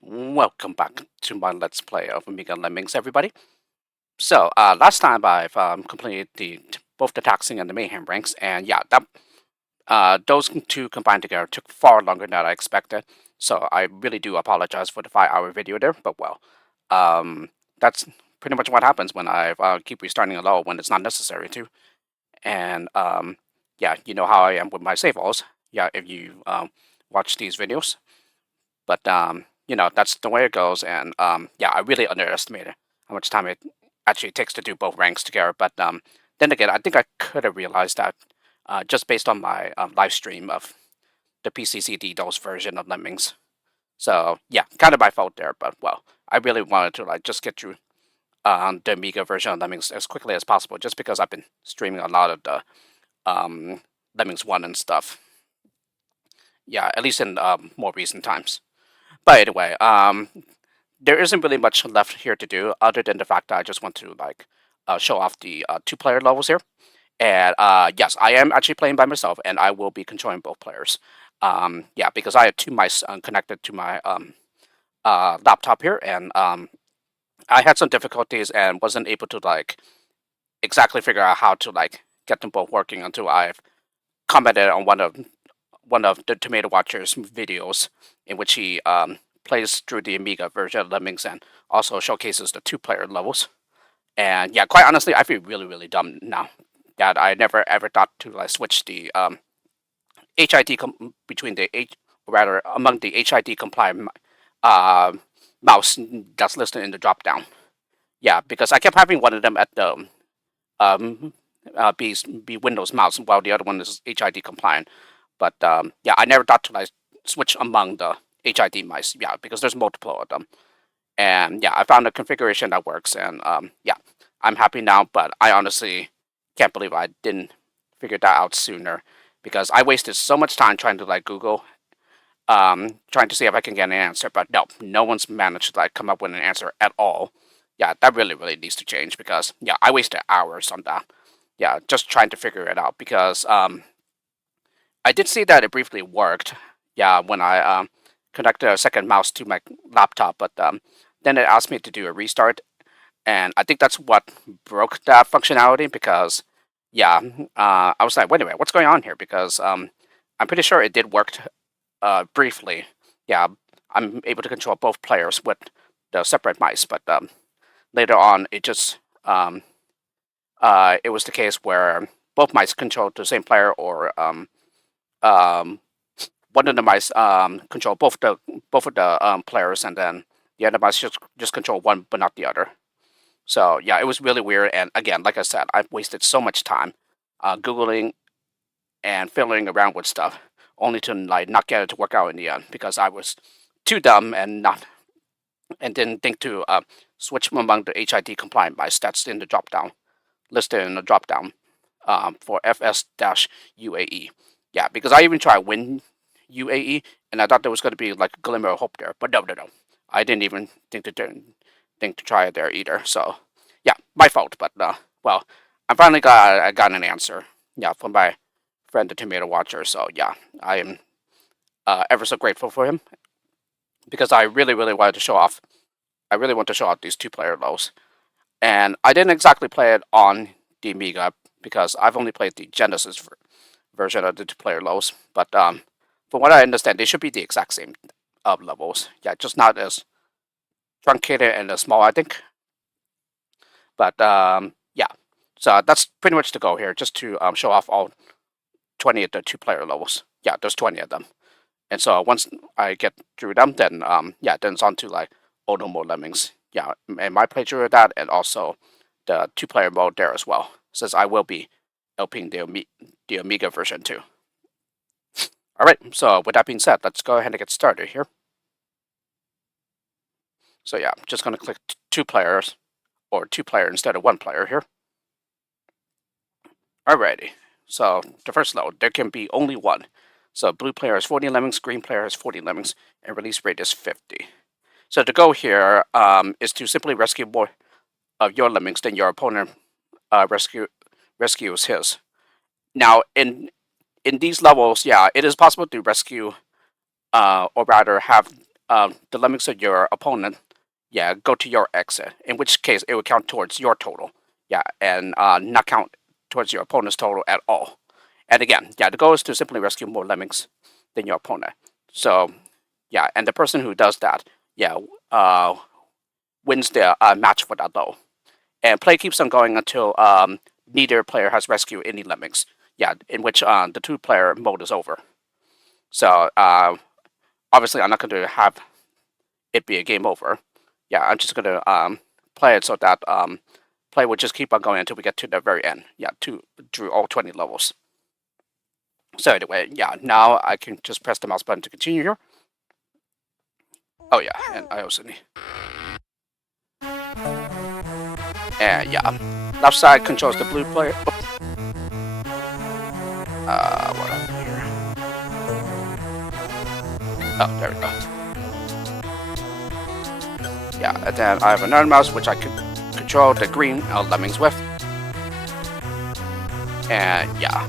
Welcome back to my Let's Play of Amiga Lemmings, everybody. So, last time I've completed both the taxing and the mayhem ranks, and yeah, those two combined together took far longer than I expected. So I really do apologize for the 5-hour video there, but well, that's pretty much what happens when I keep restarting a level when it's not necessary to. And yeah, you know how I am with my save alls. Yeah, if you watch these videos. But that's the way it goes. And yeah, I really underestimated how much time it actually takes to do both ranks together. But then again, I think I could have realized that just based on my live stream of the PCCD DOS version of Lemmings. So yeah, kind of my fault there. But well, I really wanted to just get through the Amiga version of Lemmings as quickly as possible, just because I've been streaming a lot of the Lemmings 1 and stuff. Yeah, at least in more recent times. But anyway, there isn't really much left here to do other than the fact that I just want to show off the 2-player levels here. And yes, I am actually playing by myself, and I will be controlling both players. Yeah, because I had 2 mice connected to my laptop here, and I had some difficulties and wasn't able to exactly figure out how to get them both working until I've commented on one of the Tomato Watcher's videos in which he plays through the Amiga version of Lemmings and also showcases the 2-player levels. And yeah, quite honestly, I feel really dumb now that I never ever thought to switch the HID between the or rather among the HID compliant uh, mouse that's listed in the dropdown. Yeah, because I kept having one of them at the um, be Windows mouse while the other one is HID compliant. But yeah, I never thought to switch among the HID mice. Yeah, because there's multiple of them. And yeah, I found a configuration that works. And yeah, I'm happy now. But I honestly can't believe I didn't figure that out sooner, because I wasted so much time trying to Google, trying to see if I can get an answer. But no one's managed to come up with an answer at all. Yeah, that really needs to change, because yeah, I wasted hours on that. Yeah, just trying to figure it out, because I did see that it briefly worked. Yeah, when I connected a second mouse to my laptop, but then it asked me to do a restart, and I think that's what broke that functionality. Because yeah, I was like, wait a minute, what's going on here? Because I'm pretty sure it did work briefly. Yeah, I'm able to control both players with the separate mice, but later on, it just it was the case where both mice controlled the same player, or um, one of the mice control both of the players, and then the other mice just control one but not the other. So yeah, it was really weird. And again, like I said, I've wasted so much time googling and fiddling around with stuff, only to not get it to work out in the end, because I was too dumb and didn't think to switch among the HID compliant mice that's in the dropdown, listed in the dropdown for FS-UAE. Yeah, because I even tried Win UAE, and I thought there was going to be a glimmer of hope there, but no. I didn't even think to try it there either. So yeah, my fault. But well, I got an answer. Yeah, from my friend the Tomato Watcher. So yeah, I am ever so grateful for him, because I really wanted to show off. I really want to show off these 2-player lows, and I didn't exactly play it on the Amiga, because I've only played the Genesis version of the 2-player lows. But from what I understand, they should be the exact same levels. Yeah, just not as truncated and as small, I think. But yeah, so that's pretty much the goal here, just to show off all 20 of the 2-player levels. Yeah, there's 20 of them. And so once I get through them, then yeah, then it's on to Old Mode Lemmings. Yeah, and my playthrough of that, and also the 2-player mode there as well, since I will be LPing the Amiga version too. All right, so with that being said, let's go ahead and get started here. So yeah, I'm just going to click 2 players, or 2-player instead of 1-player here. Alrighty, so the first load, there can be only one. So blue player has 40 lemmings, green player has 40 lemmings, and release rate is 50. So the goal here is to simply rescue more of your lemmings than your opponent rescues his. Now, in these levels, yeah, it is possible to rescue, or rather have the lemmings of your opponent, yeah, go to your exit. In which case, it will count towards your total, yeah, and not count towards your opponent's total at all. And again, yeah, the goal is to simply rescue more lemmings than your opponent. So, yeah, and the person who does that, yeah, wins the match for that though. And play keeps on going until neither player has rescued any lemmings. Yeah, in which the two-player mode is over. So obviously, I'm not going to have it be a game over. Yeah, I'm just going to play it so that play will just keep on going until we get to the very end. Yeah, through all 20 levels. So anyway, yeah, now I can just press the mouse button to continue here. Oh yeah, and I also need. And yeah, left side controls the blue player. What happened here? Oh, there we go. Yeah, and then I have another mouse which I can control the green lemmings with. And yeah.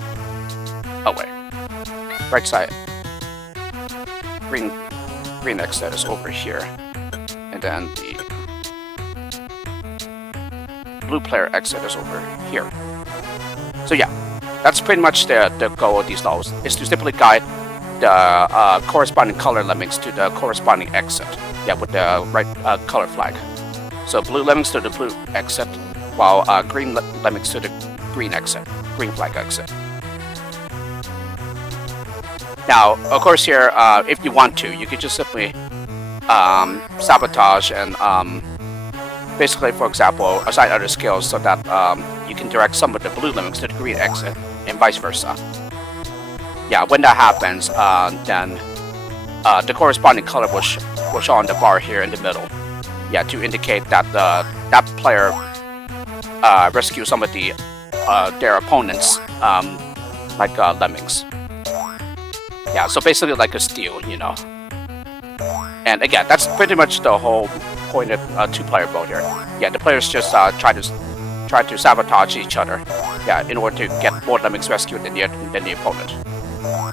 Oh wait. Right side. Green exit is over here. And then the blue player exit is over here. So yeah, that's pretty much the goal of these levels, is to simply guide the corresponding color lemmings to the corresponding exit. Yeah, with the right color flag. So blue lemmings to the blue exit, while green lemmings to the green exit, green flag exit. Now, of course here, if you want to, you could just simply sabotage and basically, for example, assign other skills so that you can direct some of the blue lemmings to the green exit and vice versa. Yeah, when that happens, then the corresponding color will show on the bar here in the middle. Yeah, to indicate that that player rescues some of the their opponents, like lemmings. Yeah, so basically like a steal, you know. And again, that's pretty much the whole point of two-player mode here. Yeah, the players just try to sabotage each other. Yeah, in order to get more lemmings rescued than the opponent.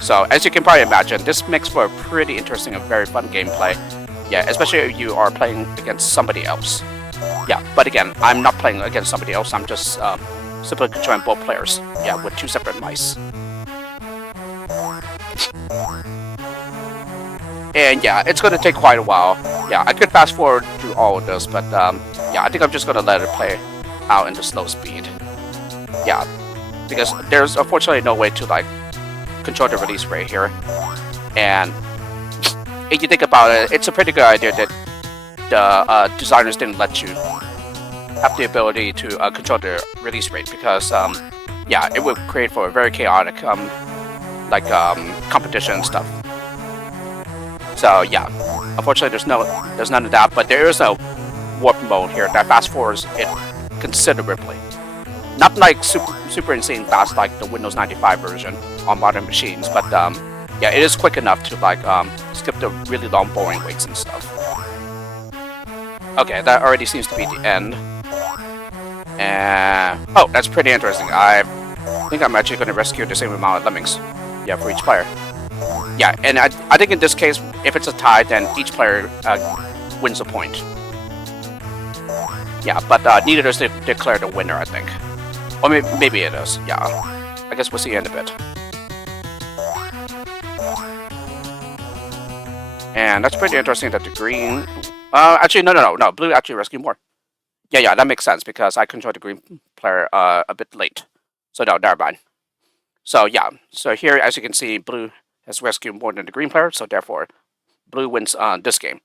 So as you can probably imagine, this makes for a pretty interesting and very fun gameplay. Yeah, especially if you are playing against somebody else. Yeah, but again, I'm not playing against somebody else. I'm just simply controlling both players. Yeah, with two separate mice. And yeah, it's going to take quite a while. Yeah, I could fast forward through all of this, but yeah, I think I'm just going to let it play out in the slow speed. Yeah, because there's unfortunately no way to like control the release rate here. And if you think about it, it's a pretty good idea that the designers didn't let you have the ability to control the release rate, because yeah, it would create for a very chaotic competition and stuff. So yeah, unfortunately there's none of that, but there is a warp mode here that fast forwards it considerably. Not like super insane fast like the Windows 95 version on modern machines, but yeah, it is quick enough to like skip the really long boring waits and stuff. Okay, that already seems to be the end. And oh, that's pretty interesting. I think I'm actually going to rescue the same amount of lemmings. Yeah, for each player. Yeah, and I think in this case, if it's a tie, then each player wins a point. Yeah, but neither does declare the winner, I think. Or maybe it is. Yeah, I guess we'll see in a bit. And that's pretty interesting that the green... actually, no. Blue actually rescued more. Yeah, that makes sense because I control the green player a bit late. So no, never mind. So yeah, so here, as you can see, blue has rescued more than the green player, so therefore, blue wins this game.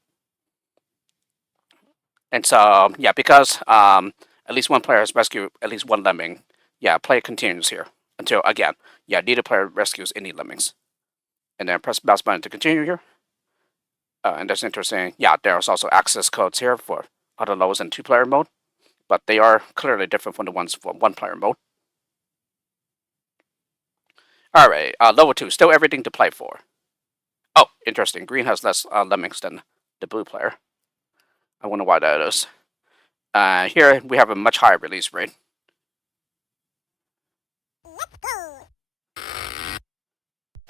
And so, yeah, because at least one player has rescued at least one lemming, yeah, play continues here until, again, yeah, neither player rescues any lemmings. And then press mouse button to continue here. And that's interesting. Yeah, there's also access codes here for other levels in two-player mode, but they are clearly different from the ones for one-player mode. Alright, level 2, still everything to play for. Oh, interesting. Green has less lemmings than the blue player. I wonder why that is. Here we have a much higher release rate.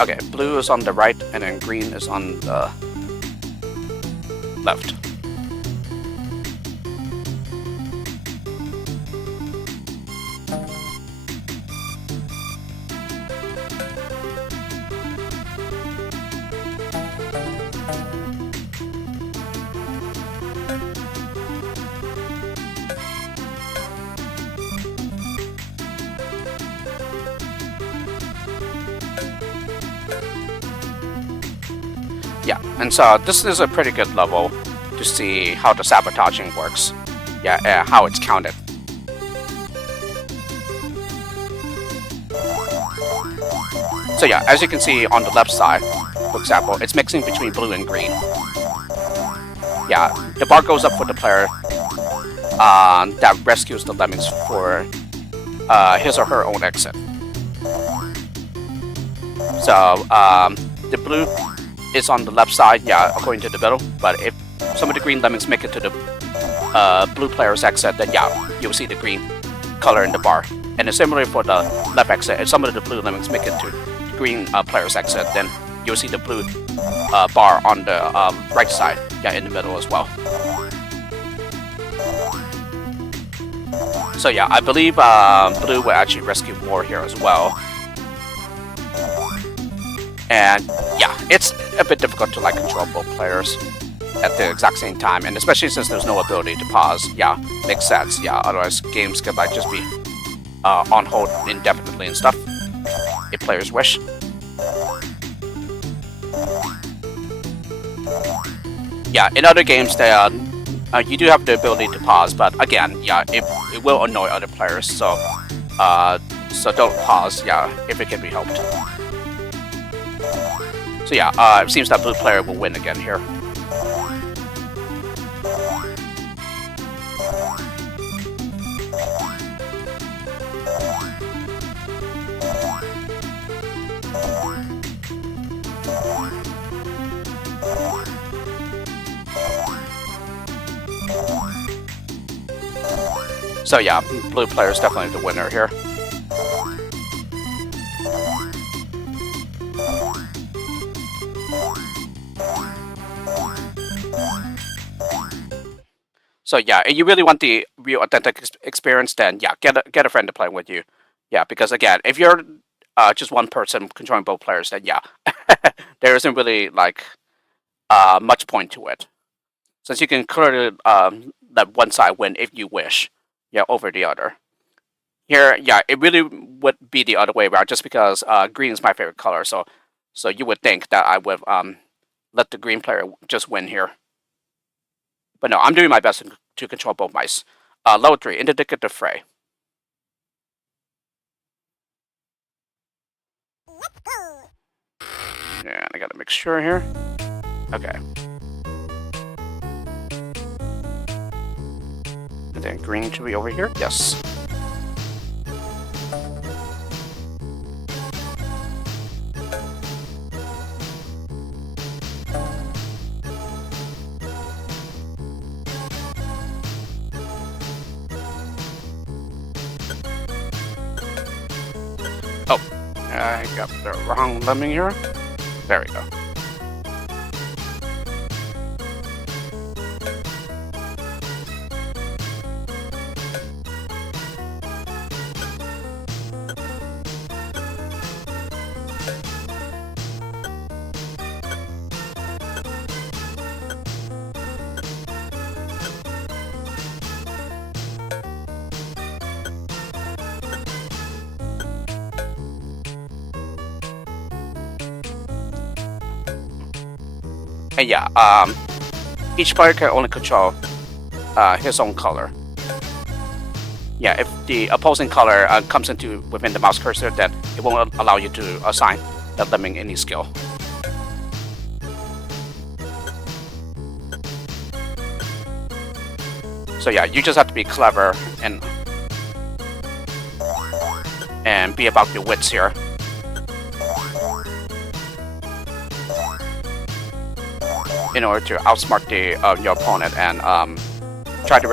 Okay, blue is on the right, and then green is on the left. Yeah, and so this is a pretty good level to see how the sabotaging works. Yeah, how it's counted. So yeah, as you can see on the left side, for example, it's mixing between blue and green. Yeah, the bar goes up for the player that rescues the lemmings for his or her own exit. So the blue is on the left side, yeah, according to the middle. But if some of the green lemmings make it to the blue player's exit, then yeah, you'll see the green color in the bar. And it's similar for the left exit. If some of the blue lemmings make it to the green player's exit, then you'll see the blue bar on the right side, yeah, in the middle as well. So yeah, I believe blue will actually rescue more here as well. And yeah, it's a bit difficult to like control both players at the exact same time, and especially since there's no ability to pause. Yeah, makes sense. Yeah, otherwise games could like just be on hold indefinitely and stuff, if players wish. Yeah, in other games, you do have the ability to pause, but again, yeah, it will annoy other players. So don't pause. Yeah, if it can be helped. So yeah, it seems that blue player will win again here. So yeah, blue player is definitely the winner here. So yeah, if you really want the real authentic experience, then yeah, get a friend to play with you. Yeah, because again, if you're just one person controlling both players, then yeah, there isn't really like much point to it, since you can clearly let one side win if you wish, yeah, over the other. Here, yeah, it really would be the other way around, just because green is my favorite color. So you would think that I would let the green player just win here. But no, I'm doing my best to control both mice. Level 3, Indicative Fray. Yeah, I gotta make sure here. Okay. And then green should be over here? Yes. Oh, I got the wrong lemming here. There we go. And yeah, each player can only control his own color. Yeah, if the opposing color comes into within the mouse cursor, then it won't allow you to assign that lemming any skill. So yeah, you just have to be clever and be about your wits here. In order to outsmart your opponent and try to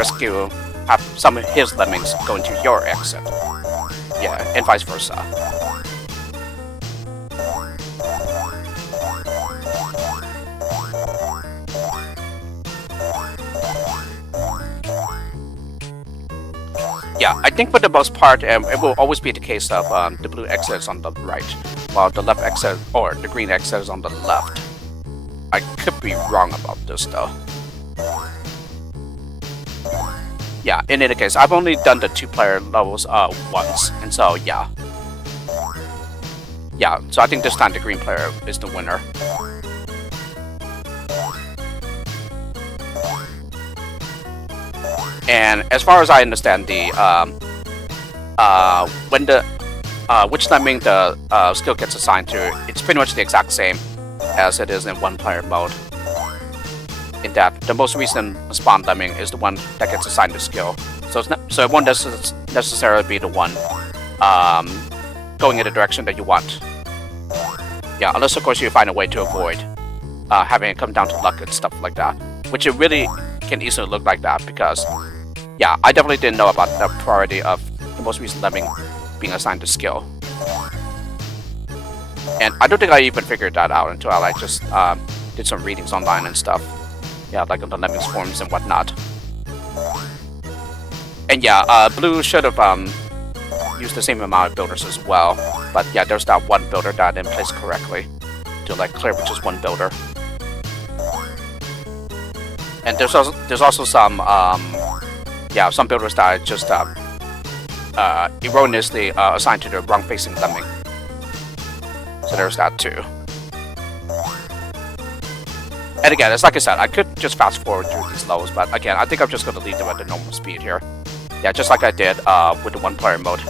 have some of his lemmings go into your exit. Yeah, and vice versa. Yeah, I think for the most part, it will always be the case of the blue exit is on the right, while the left exit or the green exit is on the left. I could be wrong about this though. Yeah, in any case, I've only done the 2-player levels once, and so yeah. Yeah, so I think this time the green player is the winner. And as far as I understand, the when the which lemming the skill gets assigned to, it's pretty much the exact same as it is in 1-player mode. In that the most recent spawn lemming is the one that gets assigned the skill, so it's not, so it won't necessarily be the one going in the direction that you want. Yeah, unless of course you find a way to avoid having it come down to luck and stuff like that, which it really can easily look like that because, yeah, I definitely didn't know about the priority of the most recent lemming being assigned to skill. And I don't think I even figured that out until I just did some readings online and stuff. Yeah, like on the lemmings forums and whatnot. And yeah, blue should have used the same amount of builders as well. But yeah, there's that one builder that I didn't place correctly to like clear with just one builder. And there's also some yeah, some builders that I just erroneously assigned to the wrong facing lemming. So there's that too. And again, it's like I said, I could just fast forward through these levels, but again, I think I'm just going to leave them at the normal speed here. Yeah, just like I did with the 1-player mode.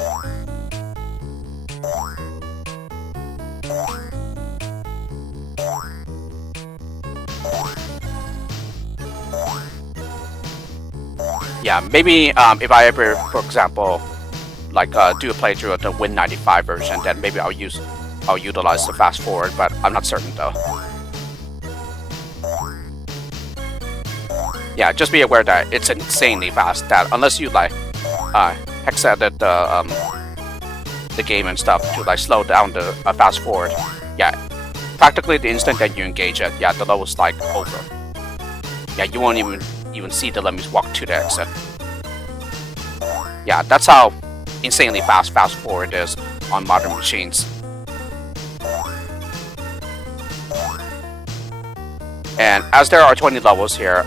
Yeah, maybe if I ever, for example, like do a playthrough of the Win95 version, then maybe I'll utilize the fast forward, but I'm not certain though. Yeah, just be aware that it's insanely fast. That unless you like hex edit the game and stuff to like slow down the fast forward, yeah, practically the instant that you engage it, yeah, the level's like over. Yeah, you won't even see the lemmings walk to the exit. Yeah, that's how insanely fast forward is on modern machines. And as there are 20 levels here,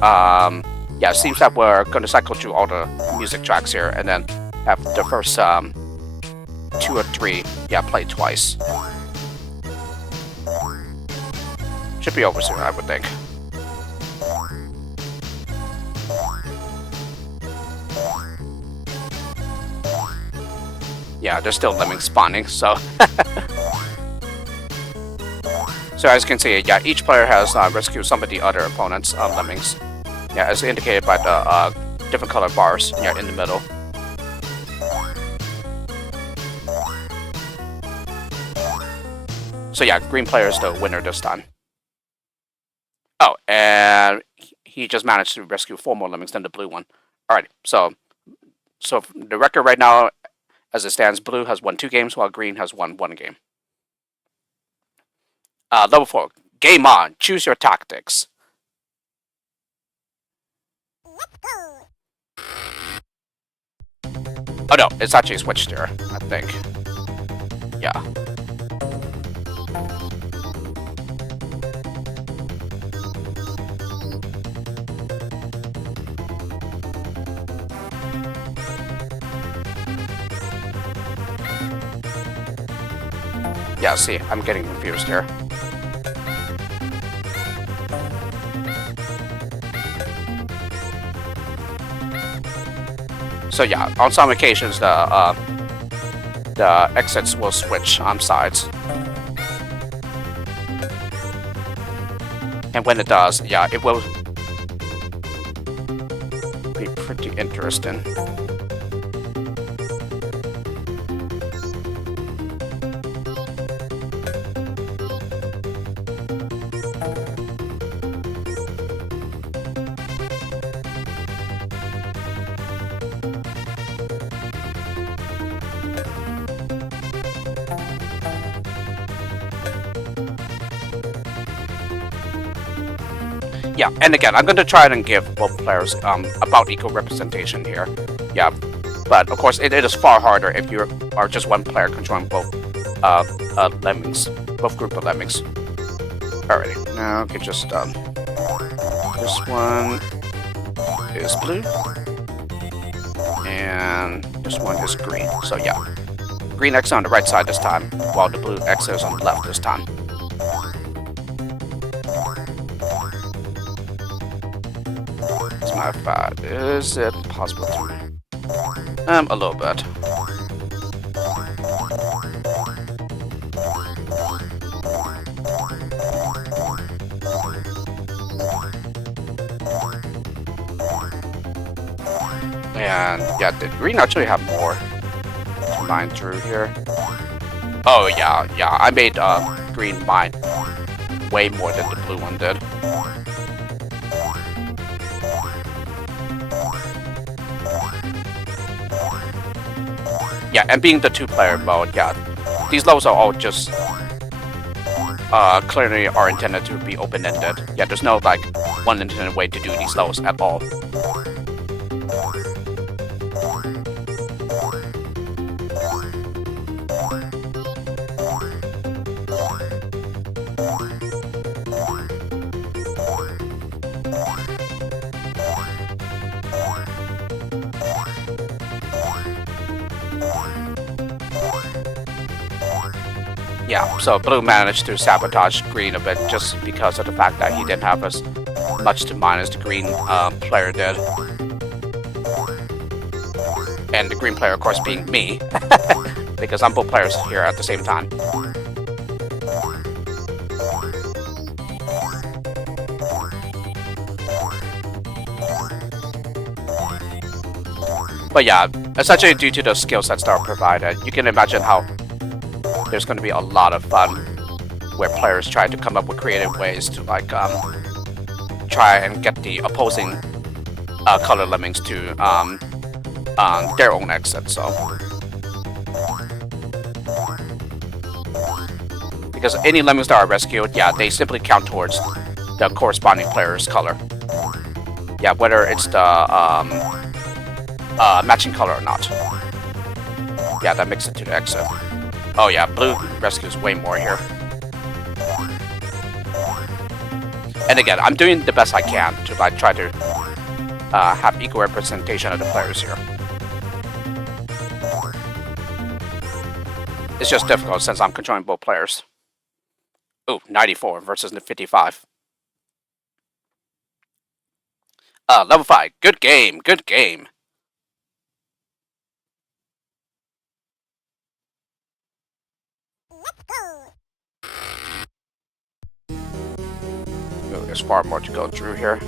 yeah, it seems that we're going to cycle through all the music tracks here and then have the first 2 or 3, yeah, played twice. Should be over soon, I would think. Yeah, there's still lemmings spawning, so... So as you can see, yeah, each player has rescued some of the other opponents' lemmings. Yeah, as indicated by the different color bars, yeah, in the middle. So yeah, green player is the winner this time. Oh, and he just managed to rescue 4 more lemmings than the blue one. Alright, so the record right now, as it stands, blue has won 2 games, while green has won 1 game. Level 4, game on. Choose your tactics. Oh no, it's actually switched here, I think. Yeah. Yeah, see, I'm getting confused here. So yeah, on some occasions the exits will switch on sides. And when it does, yeah, it will be pretty interesting. Yeah, and again, I'm going to try and give both players about equal representation here. Yeah, but of course it is far harder if you are just one player controlling both lemmings, both group of lemmings. Alrighty, now okay, just this one is blue, and this one is green. So yeah, green X on the right side this time, while the blue X is on the left this time. As a matter of fact, is it possible to? A little bit. And yeah, the green actually have more to mine through here. Oh yeah, I made green mine way more than the blue one did. Yeah, and being the two-player mode, yeah, these levels are all just clearly are intended to be open-ended. Yeah, there's no like one intended way to do these levels at all. Yeah, so blue managed to sabotage green a bit just because of the fact that he didn't have as much to mine as the green player did. And the green player, of course, being me, because I'm both players here at the same time. But yeah, essentially due to the skill sets that are provided, you can imagine how there's going to be a lot of fun where players try to come up with creative ways to like try and get the opposing color lemmings to their own exit. So because any lemmings that are rescued, yeah, they simply count towards the corresponding player's color. Yeah, whether it's the matching color or not. Yeah, that makes it to the exit. Oh yeah, blue rescues way more here. And again, I'm doing the best I can to like try to have equal representation of the players here. It's just difficult since I'm controlling both players. Ooh, 94 versus the 55. Level 5. Good game, good game. Ooh, there's far more to go through here.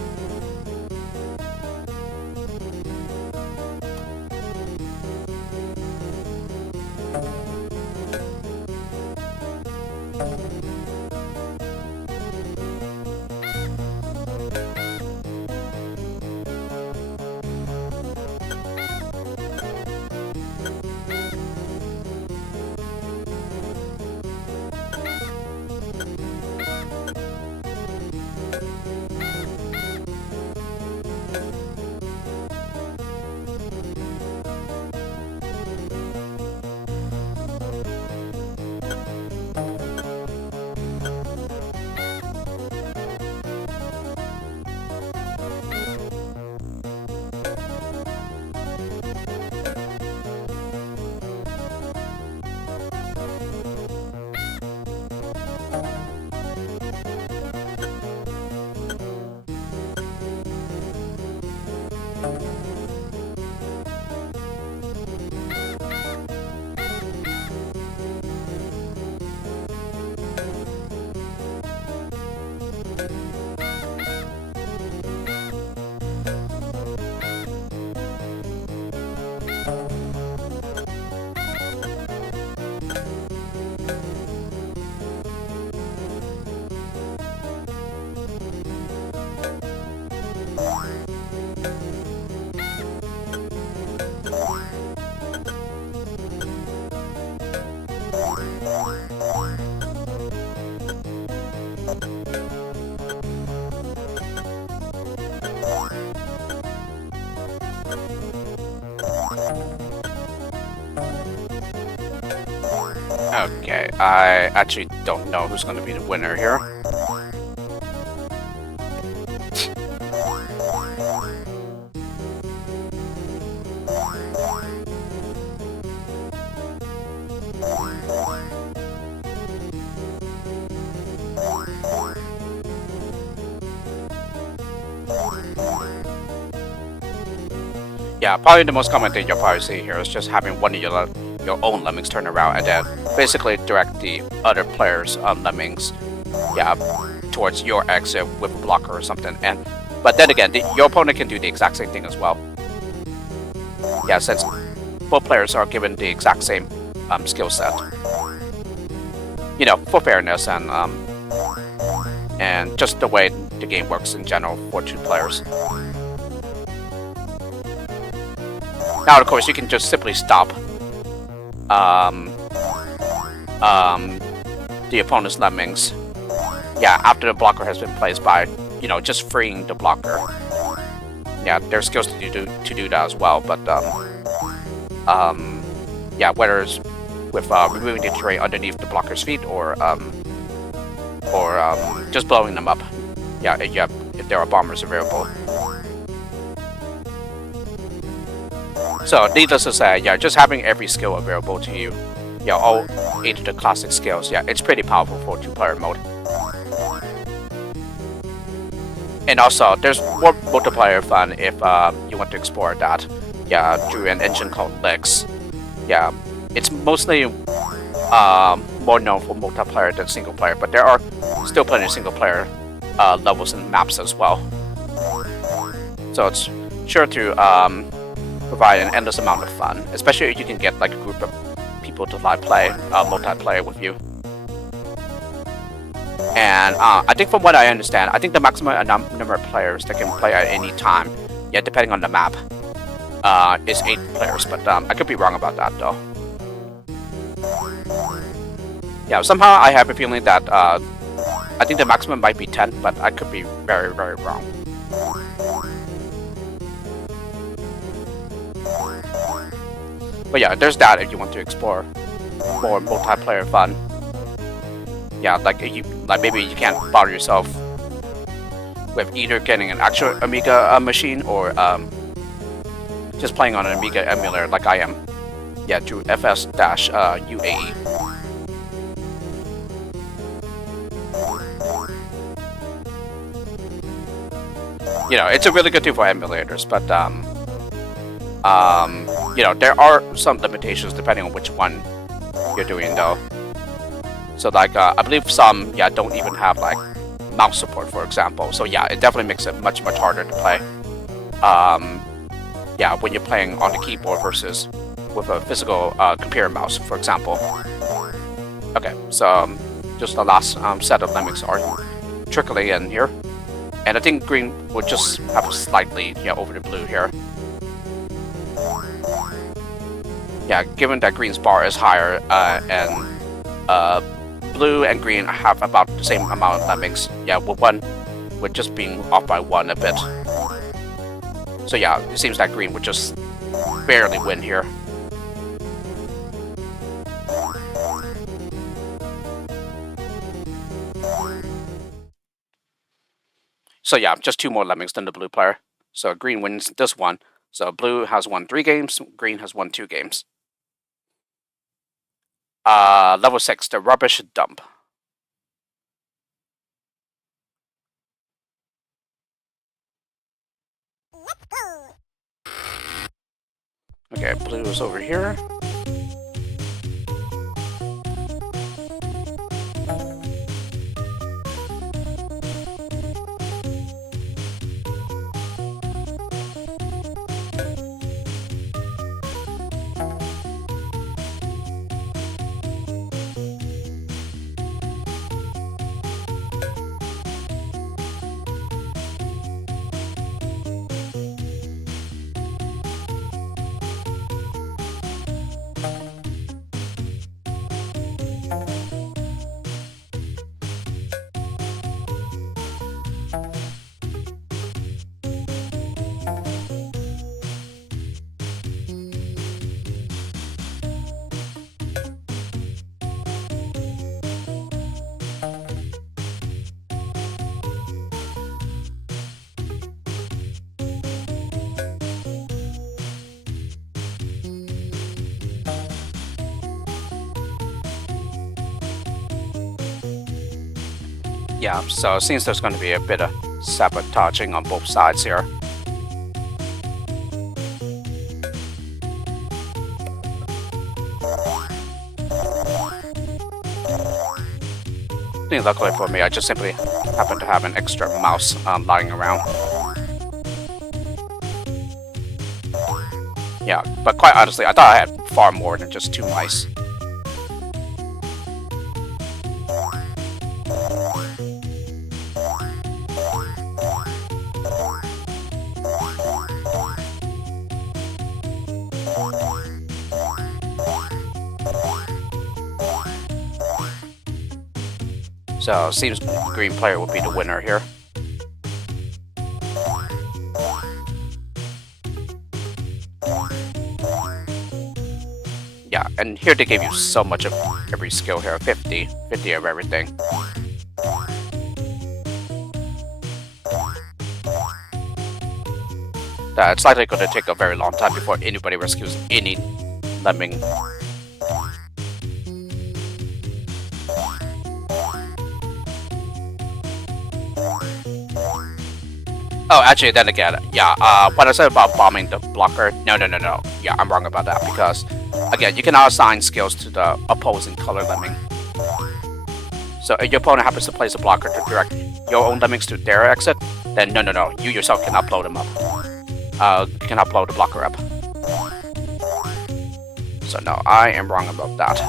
Okay, I actually don't know who's going to be the winner here. Yeah, probably the most common thing you'll probably see here is just having one of your own lemmings turn around and then basically direct the other player's lemmings, yeah, towards your exit with a blocker or something. But then again, your opponent can do the exact same thing as well. Yeah, since both players are given the exact same skill set. You know, for fairness and just the way the game works in general for two players. Now, of course, you can just simply stop the opponent's lemmings, yeah, after the blocker has been placed by, you know, just freeing the blocker. Yeah, there's skills to do that as well, but yeah, whether it's with removing the terrain underneath the blocker's feet or just blowing them up. Yeah, if there are bombers available. So, needless to say, yeah, just having every skill available to you, yeah, all 8 of the classic skills, yeah, it's pretty powerful for 2-player mode. And also, there's more multiplayer fun if you want to explore that, yeah, through an engine called Lex. Yeah, it's mostly more known for multiplayer than single player, but there are still plenty of single player levels and maps as well. So it's sure to provide an endless amount of fun, especially if you can get like a group of people to play multiplayer with you. And I think from what I understand, I think the maximum number of players that can play at any time, yeah, depending on the map, is 8 players, but I could be wrong about that though. Yeah, somehow I have a feeling that I think the maximum might be 10, but I could be very, very wrong. But yeah, there's that if you want to explore more multiplayer fun. Yeah, like maybe you can't bother yourself with either getting an actual Amiga machine or just playing on an Amiga emulator like I am. Yeah, through FS-UAE. You know, it's a really good tool for emulators, but you know, there are some limitations depending on which one you're doing though. So like, I believe some, yeah, don't even have like mouse support, for example. So yeah, it definitely makes it much harder to play. Yeah, when you're playing on the keyboard versus with a physical computer mouse, for example. Okay, so just the last set of lemmings are trickling in here. And I think green would just have a slight lead, yeah, over the blue here. Yeah, given that green's bar is higher, and blue and green have about the same amount of lemmings. Yeah, with just being off by 1 a bit. So yeah, it seems that green would just barely win here. So yeah, just 2 more lemmings than the blue player. So green wins this one. So blue has won 3 games, green has won 2 games. Level 6, the rubbish dump. Okay, blue is over here. Yeah, so it seems there's going to be a bit of sabotaging on both sides here. I think luckily for me, I just simply happen to have an extra mouse lying around. Yeah, but quite honestly, I thought I had far more than just 2 mice. So, seems green player will be the winner here. Yeah, and here they gave you so much of every skill here, 50 of everything. It's likely going to take a very long time before anybody rescues any lemming. Oh, actually, then again, yeah, what I said about bombing the blocker, no. Yeah, I'm wrong about that, because, again, you cannot assign skills to the opposing color lemming. So if your opponent happens to place a blocker to direct your own lemmings to their exit, then no, you yourself cannot blow them up. Cannot blow the blocker up. So no, I am wrong about that.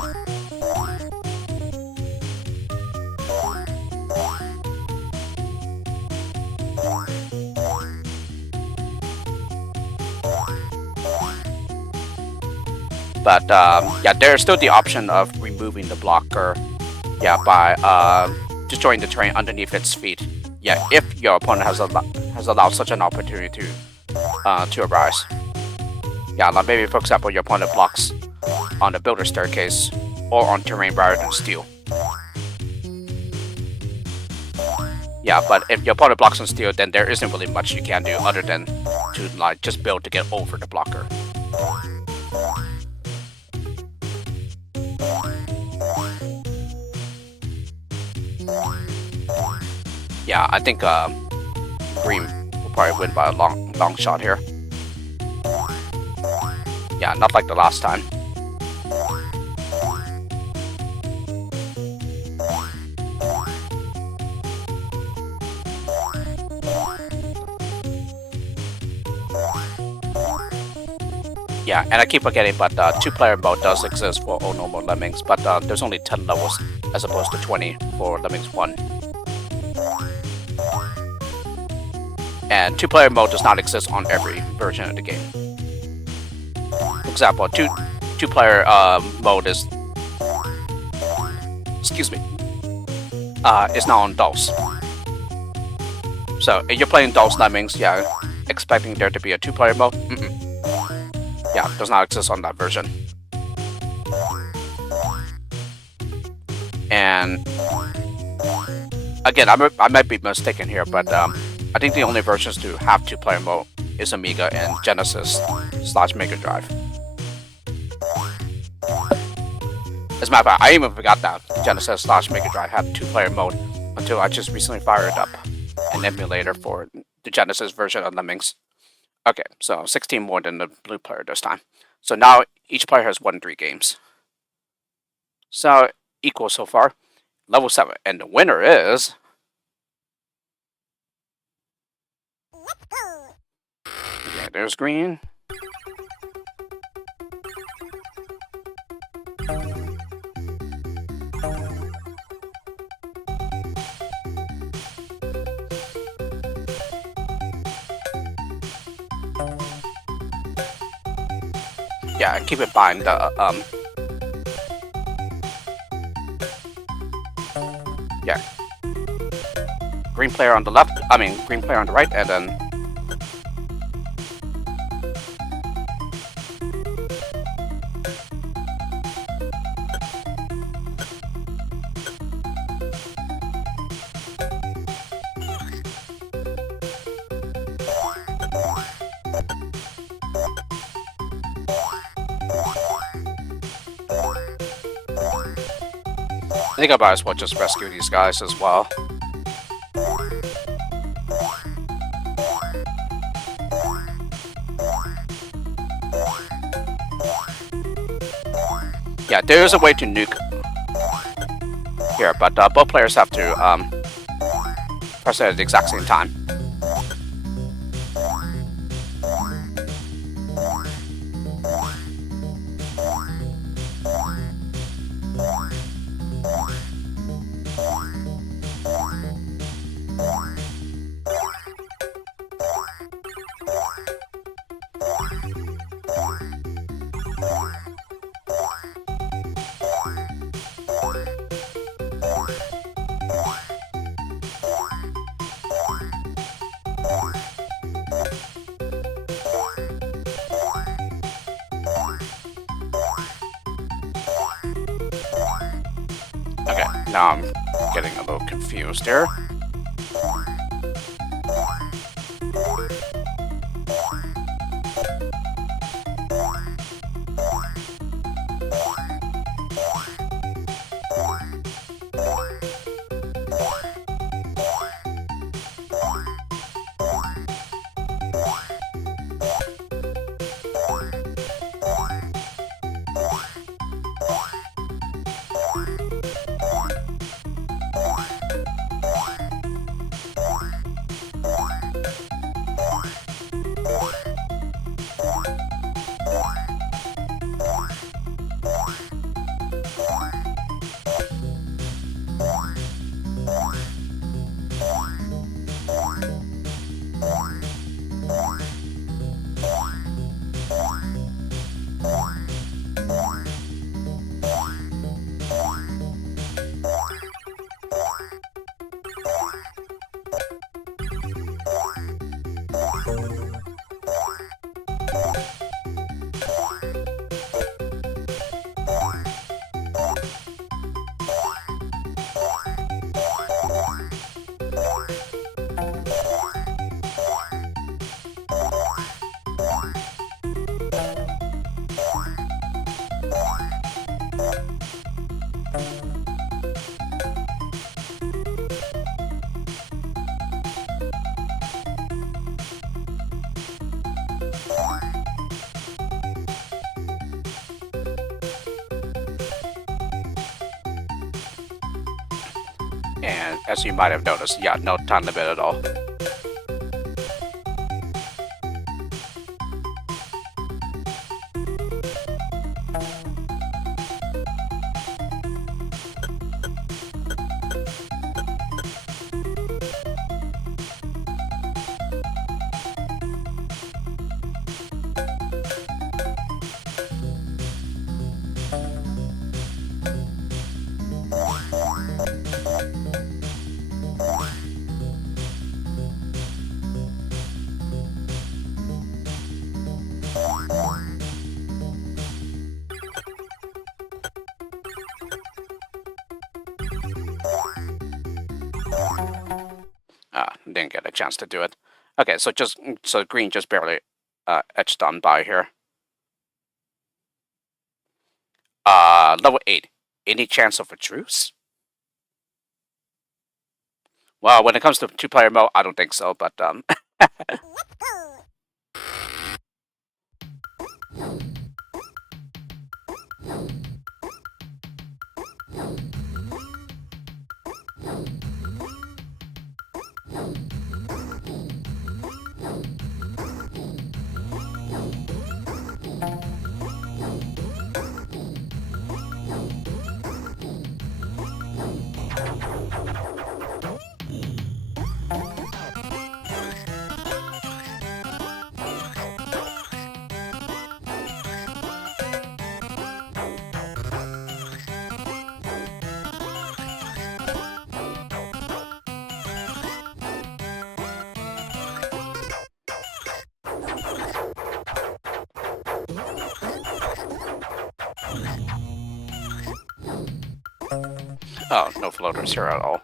But yeah, there's still the option of removing the blocker, yeah, by destroying the terrain underneath its feet. Yeah, if your opponent has allowed such an opportunity to arise. Yeah, like maybe for example your opponent blocks on the builder staircase or on terrain rather than steel. Yeah, but if your opponent blocks on steel, then there isn't really much you can do other than to like just build to get over the blocker. Yeah, I think green will probably win by a long shot here. Yeah, not like the last time. Yeah, and I keep forgetting, but 2-player mode does exist for all normal lemmings, but there's only 10 levels as opposed to 20 for Lemmings 1. And 2-player mode does not exist on every version of the game. For example, two-player mode is, excuse me, is not on DOS. So if you're playing DOS lemmings, yeah, expecting there to be a 2-player mode, yeah, does not exist on that version. And again, I might be mistaken here, but I think the only versions to have 2-player mode is Amiga and Genesis/Mega Drive. As a matter of fact, I even forgot that Genesis/Mega Drive had 2-player mode until I just recently fired up an emulator for the Genesis version of Lemmings. Okay, so 16 more than the blue player this time. So now each player has won 3 games. So equal so far. Level 7, and the winner is... Okay, there's green. Yeah, keep in mind the yeah, green player on the left. I mean, green player on the right, and then I think I might as well just rescue these guys as well. Yeah, there is a way to nuke here, but both players have to press it at the exact same time. Okay, now I'm getting a little confused there. And as you might have noticed, yeah, no time limit at all. Didn't get a chance to do it. Okay, so green just barely etched on by here. Level 8. Any chance of a truce? Well, when it comes to two-player mode, I don't think so, but oh, no floaters here at all.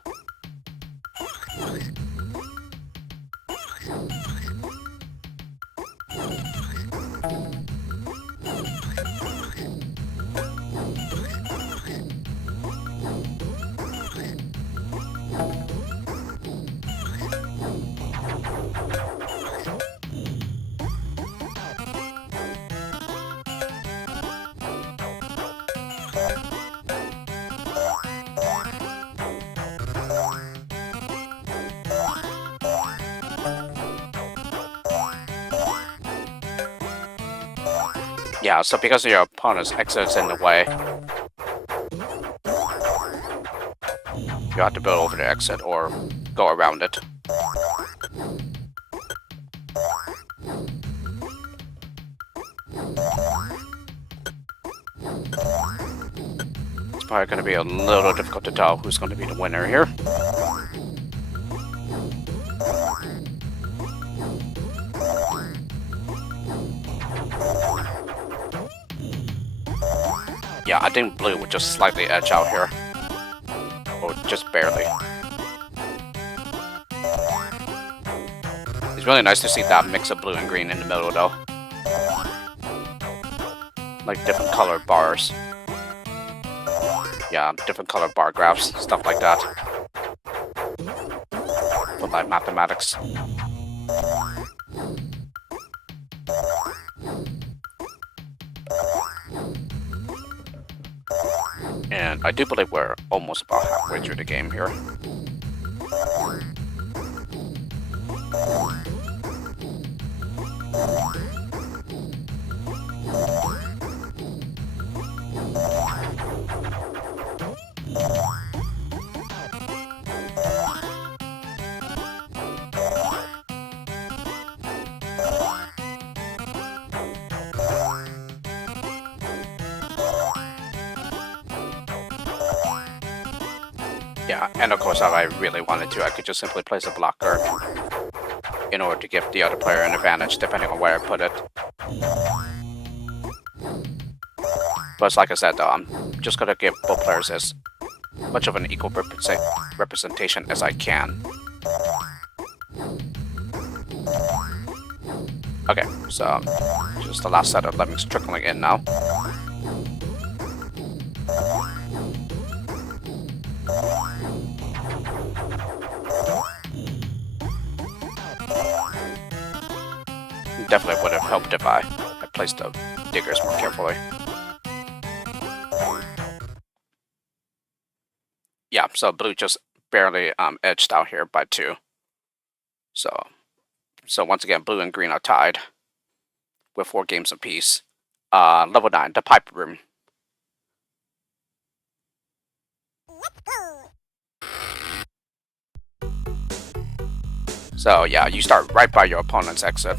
Yeah, so because your opponent's exit is in the way, you have to build over the exit or go around it. It's probably going to be a little difficult to tell who's going to be the winner here. Yeah, I think blue would just slightly edge out here. Or just barely. It's really nice to see that mix of blue and green in the middle though. Like different colored bars. Yeah, different colored bar graphs, stuff like that. For like mathematics. And I do believe we're almost about halfway through the game here. Yeah, and of course if I really wanted to, I could just simply place a blocker in order to give the other player an advantage depending on where I put it. But like I said though, I'm just gonna give both players as much of an equal representation as I can. Okay, so just the last set of lemmings trickling in now. Definitely would have helped if I had placed the diggers more carefully. Yeah, so blue just barely edged out here by 2. So once again, blue and green are tied with 4 games apiece. Level 9, the pipe room. So yeah, you start right by your opponent's exit.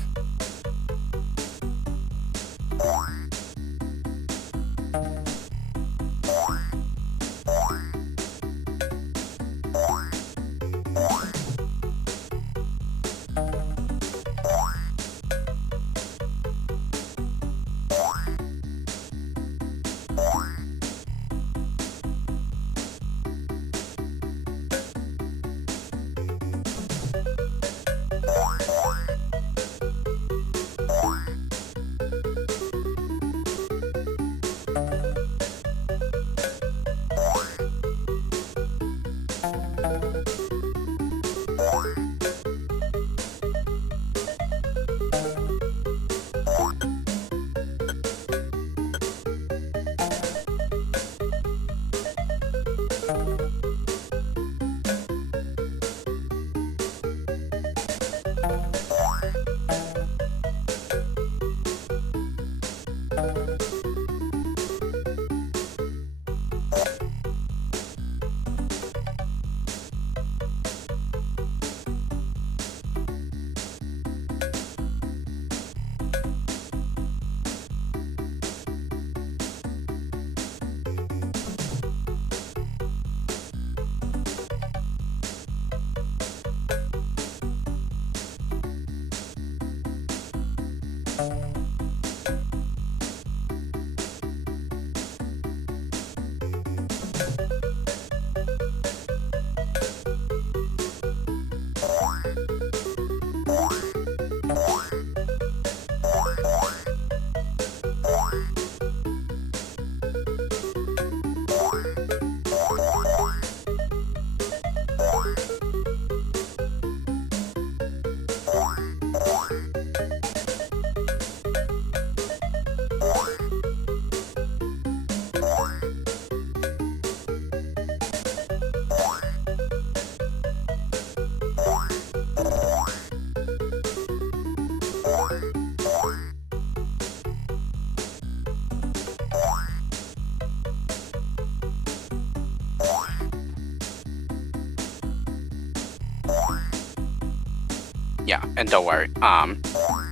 Yeah, and don't worry,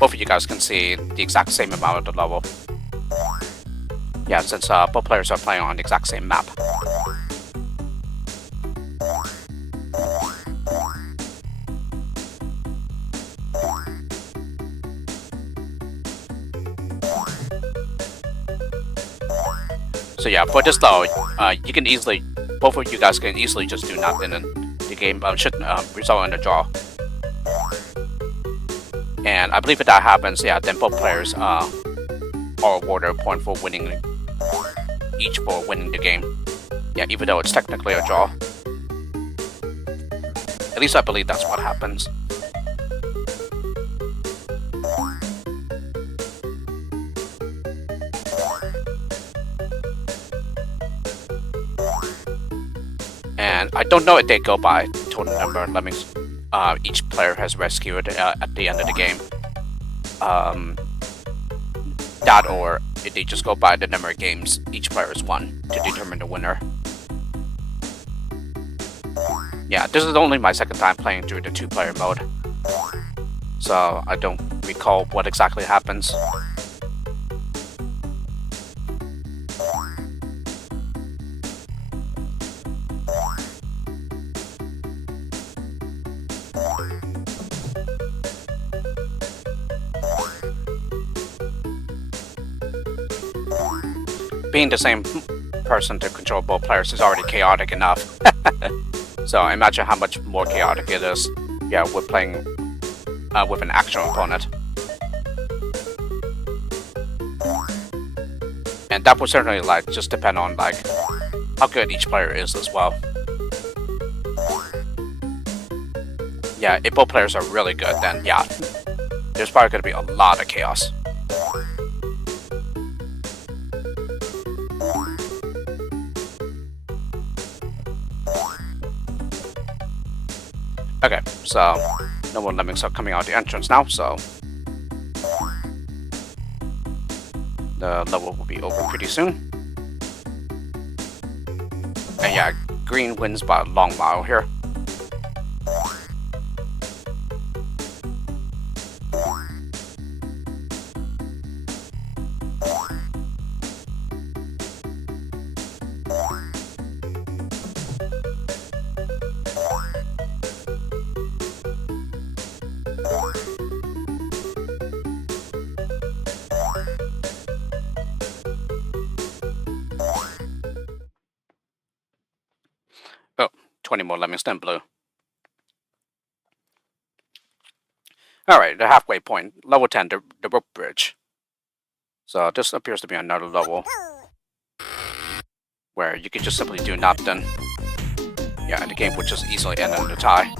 both of you guys can see the exact same amount of the level. Yeah, since both players are playing on the exact same map. So yeah, for this level, you can easily, both of you guys can easily just do nothing, and the game should result in a draw. And I believe if that happens, yeah, then both players are awarded a point for winning, each for winning the game. Yeah, even though it's technically a draw. At least I believe that's what happens. And I don't know if they go by total number of lemmings each player has rescued at the end of the game. That, or if they just go by the number of games each player has won to determine the winner. Yeah, this is only my second time playing through the 2-player mode, so I don't recall what exactly happens. Being the same person to control both players is already chaotic enough. So imagine how much more chaotic it is, yeah, with playing with an actual opponent. And that would certainly just depend on how good each player is as well. Yeah, if both players are really good, then yeah, there's probably going to be a lot of chaos. Okay, so no more lemmings are coming out the entrance now, so the level will be over pretty soon. And yeah, green wins by a long mile here. Oh, 20 more lemmings than blue. Alright, the halfway point. Level 10, the rope bridge. So this appears to be another level where you can just simply do nothing. Yeah, and the game would just easily end in a tie.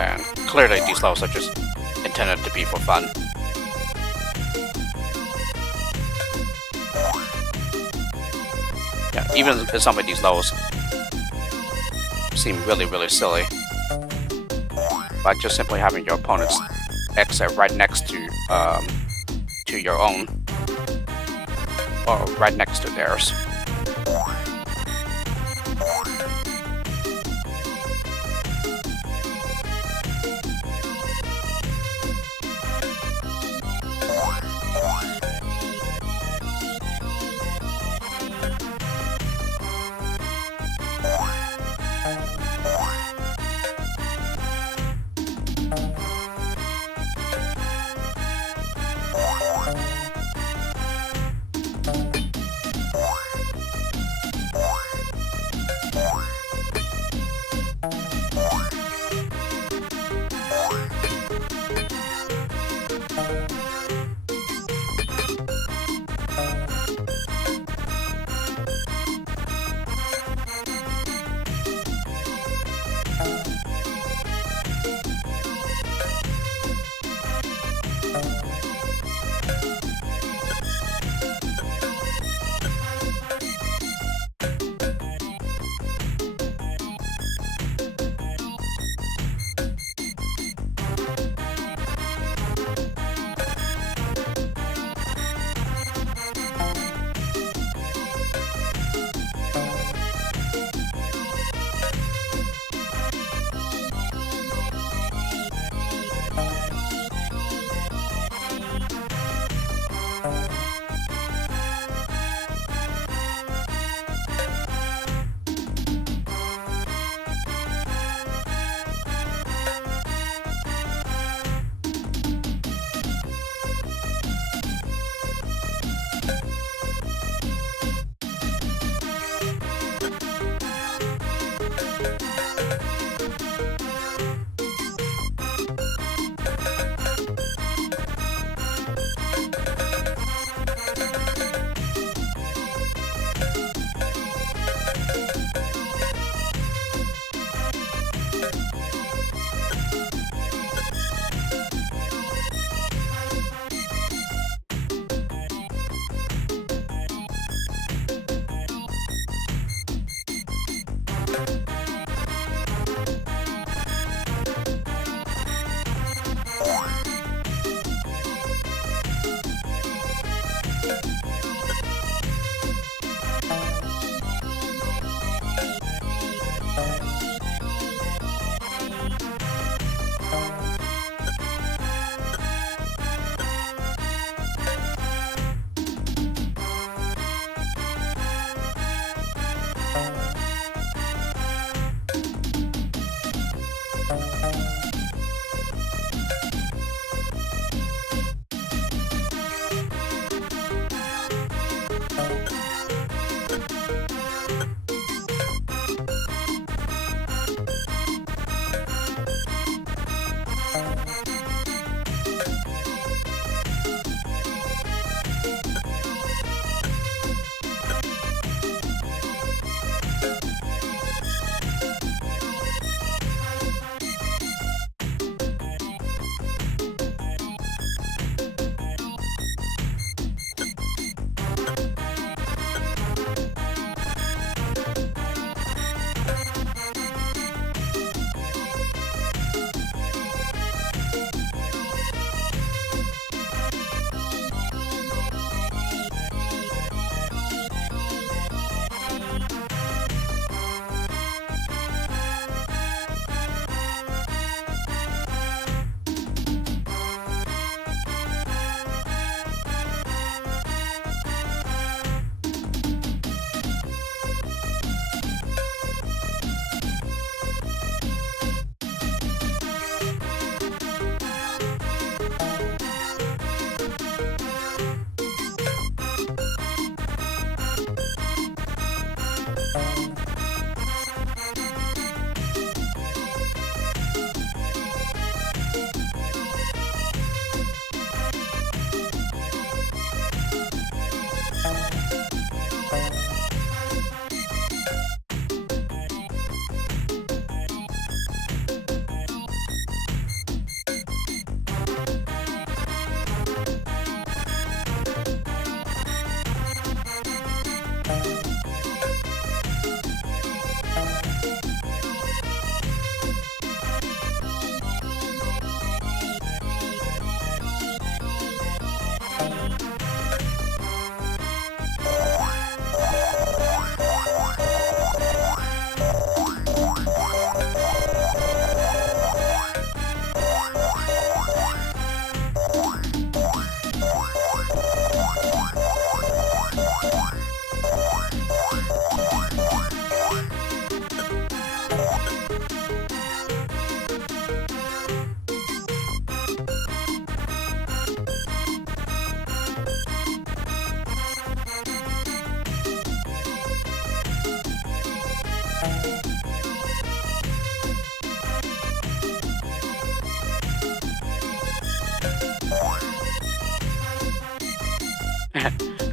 And clearly these levels are just intended to be for fun. Yeah, even if some of these levels seem really silly, like just simply having your opponent's exit right next to your own, or right next to theirs.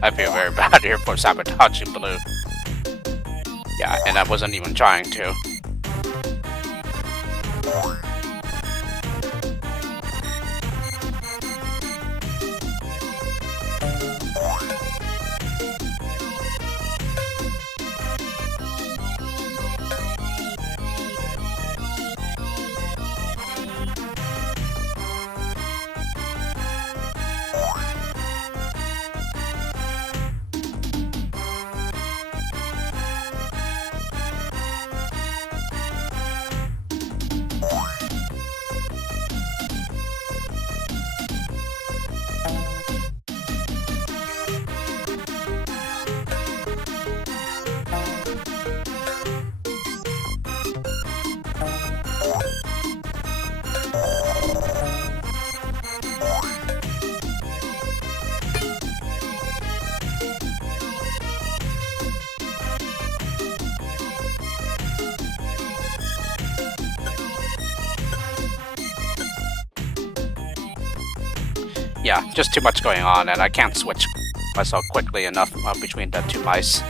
I feel very bad here for sabotaging Blue. Yeah, and I wasn't even trying to. Yeah, just too much going on, and I can't switch myself quickly enough between the two mice.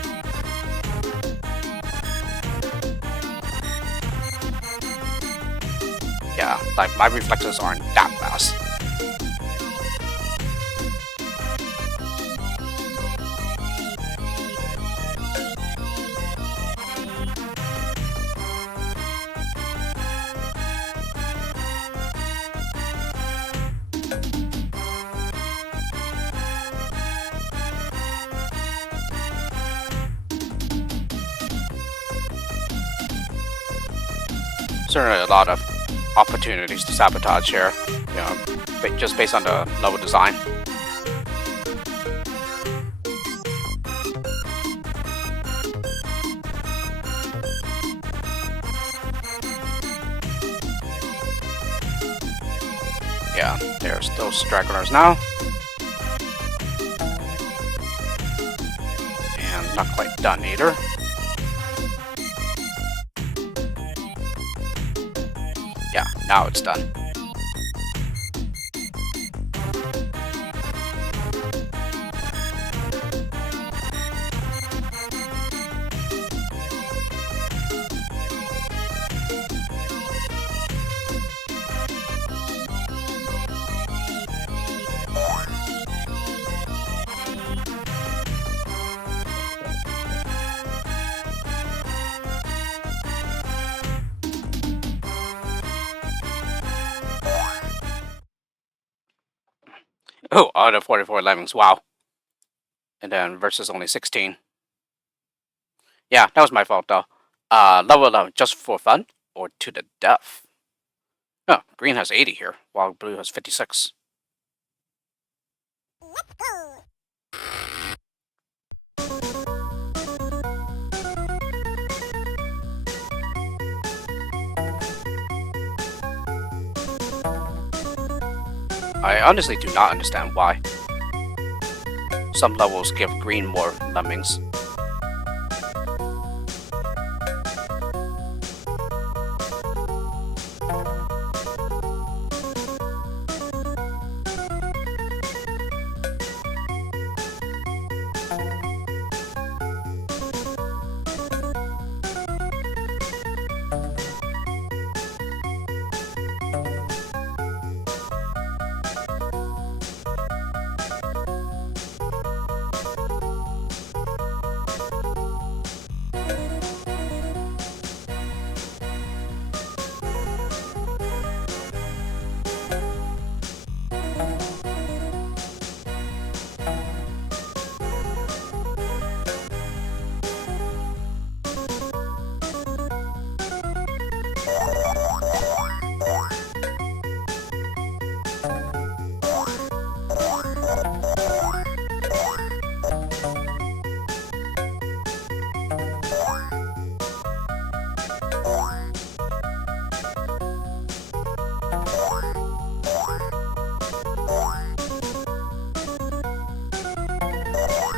Yeah, like my reflexes aren't that fast. Certainly a lot of opportunities to sabotage here, you know, just based on the level design. Yeah, there's those stragglers now. And not quite done either. Yeah, now it's done. Oh, out of 44 lemmings, wow. And then versus only 16. Yeah, that was my fault though. Level 11, just for fun or to the death? Oh, green has 80 here, while blue has 56. Let's go. I honestly do not understand why. Some levels give green more lemmings.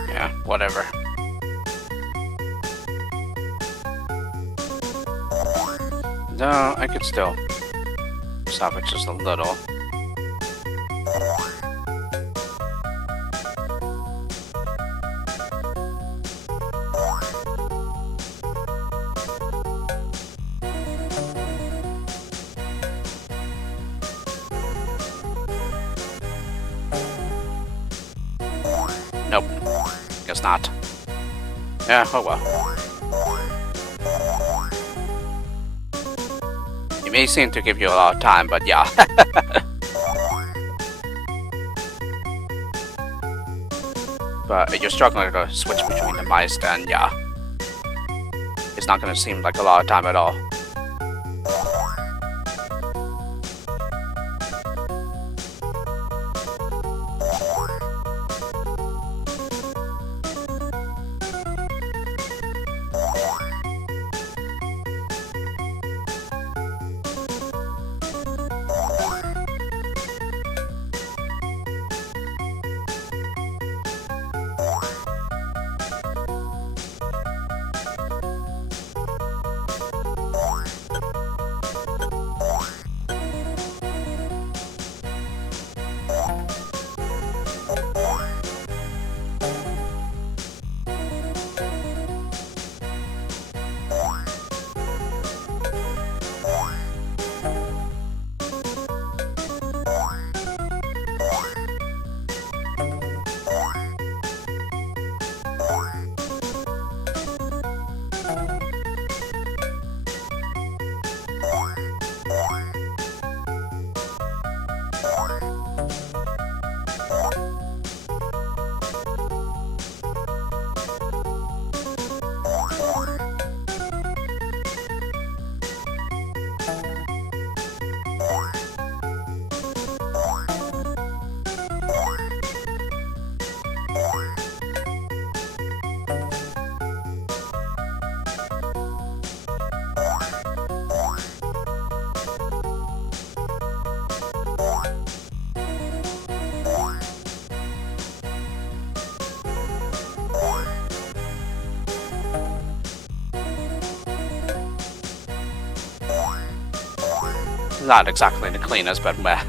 Yeah, whatever. No, I could still stop it just a little. guess not. Yeah, oh well. It may seem to give you a lot of time, but yeah. But if you're struggling to switch between the mice, then yeah. It's not gonna seem like a lot of time at all. Not exactly the cleanest, but meh.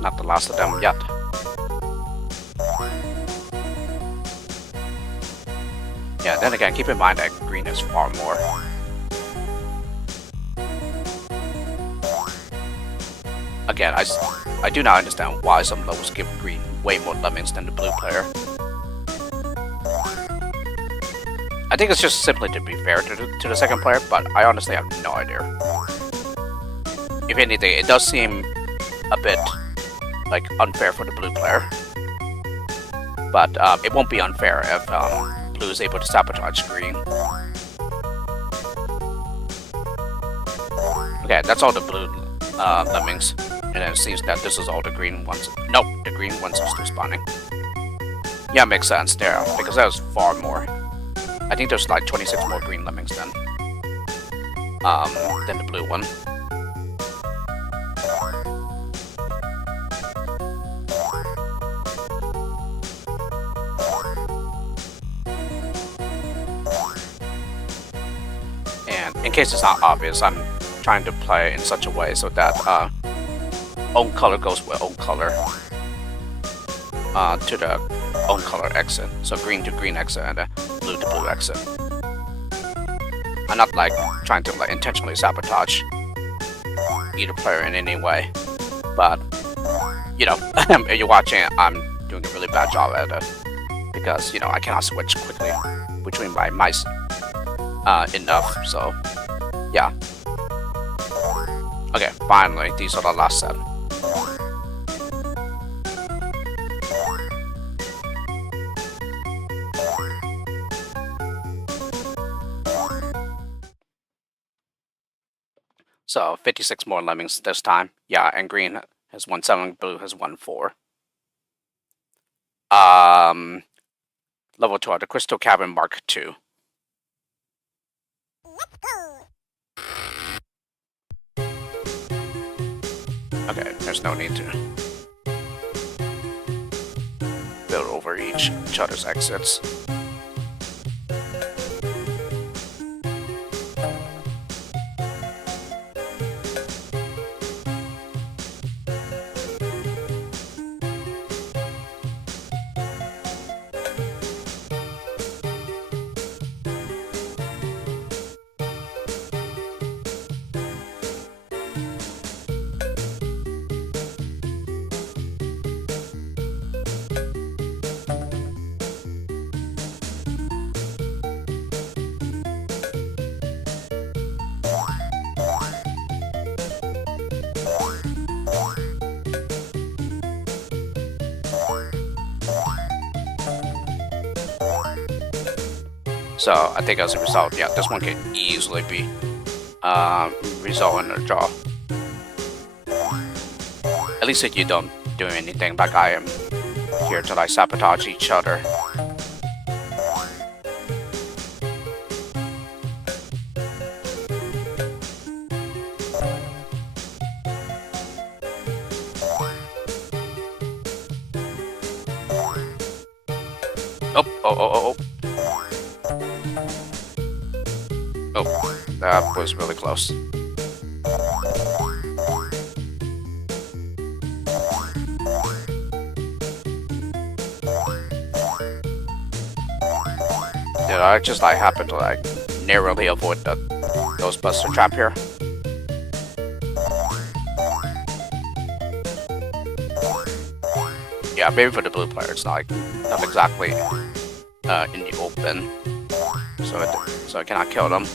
Not the last of them yet. Yeah, then again, keep in mind that green is far more. Again, I do not understand why some levels give green way more lemmings than the blue player. I think it's just simply to be fair to the second player, but I honestly have no idea. If anything, it does seem a bit like unfair for the blue player. But it won't be unfair if blue is able to sabotage green. Okay, that's all the blue lemmings. And then it seems that this is all the green ones. Nope, the green ones are still spawning. Yeah, makes sense there, because that was far more. I think there's like 26 more green lemmings than the blue one. And in case it's not obvious, I'm trying to play in such a way so that own color goes with own color to the own color exit. So green to green exit and blue to blue exit. I'm not like trying to like intentionally sabotage either player in any way, but you know, if you're watching it, I'm doing a really bad job at it because you know I cannot switch quickly between my mice enough. So yeah. Okay, finally, these are the last set. So 56 more lemmings this time. Yeah, and green has won 7, blue has won 4. Level 12, the Crystal Cavern Mark II. Okay, there's no need to build over each other's exits. So I think as a result, yeah, this one can easily be resolved in a draw. At least if you don't do anything like I am here to like sabotage each other. Oh. Oh, that was really close. Did I just like happen to like narrowly avoid the Ghostbuster trap here? Yeah, maybe for the blue player, it's not exactly in the open, so I cannot kill them.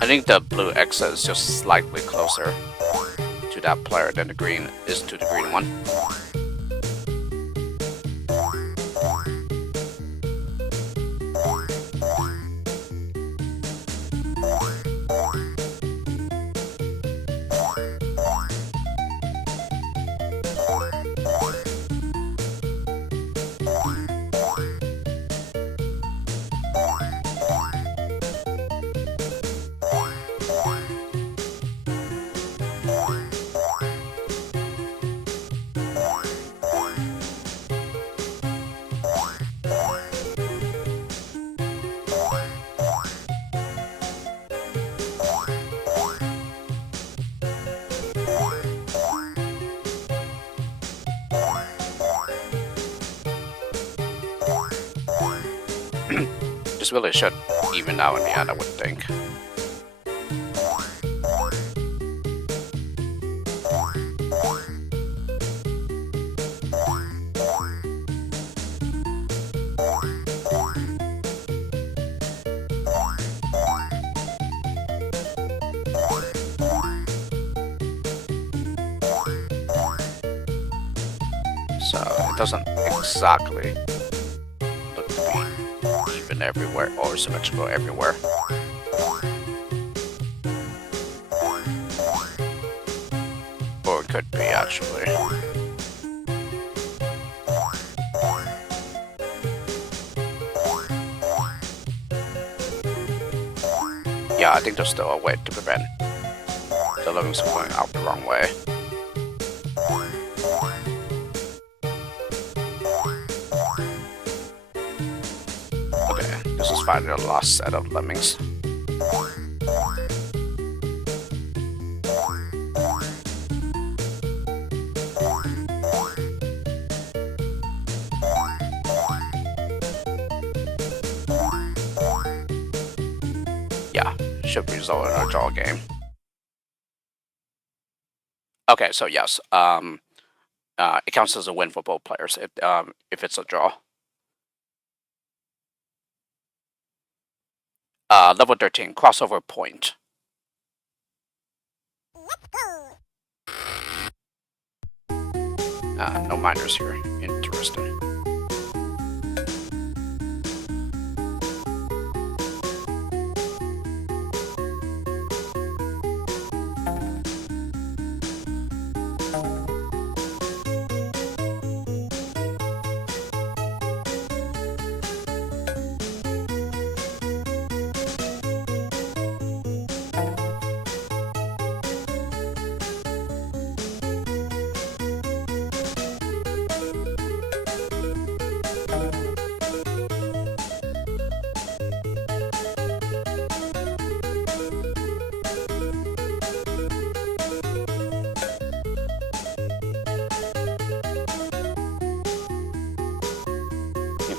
I think the blue exit is just slightly closer to that player than the green is to the green one. This really should even out in the end, I would think. So it doesn't exactly look to be even everywhere or symmetrical everywhere. Or it could be actually. Yeah, I think there's still a way to prevent the lemmings from going out the wrong way. Okay, this is finally the last set of lemmings. Yeah, should result in a draw game. Okay, so yes, it counts as a win for both players if it's a draw. Level 13, crossover point. No miners here. Interesting.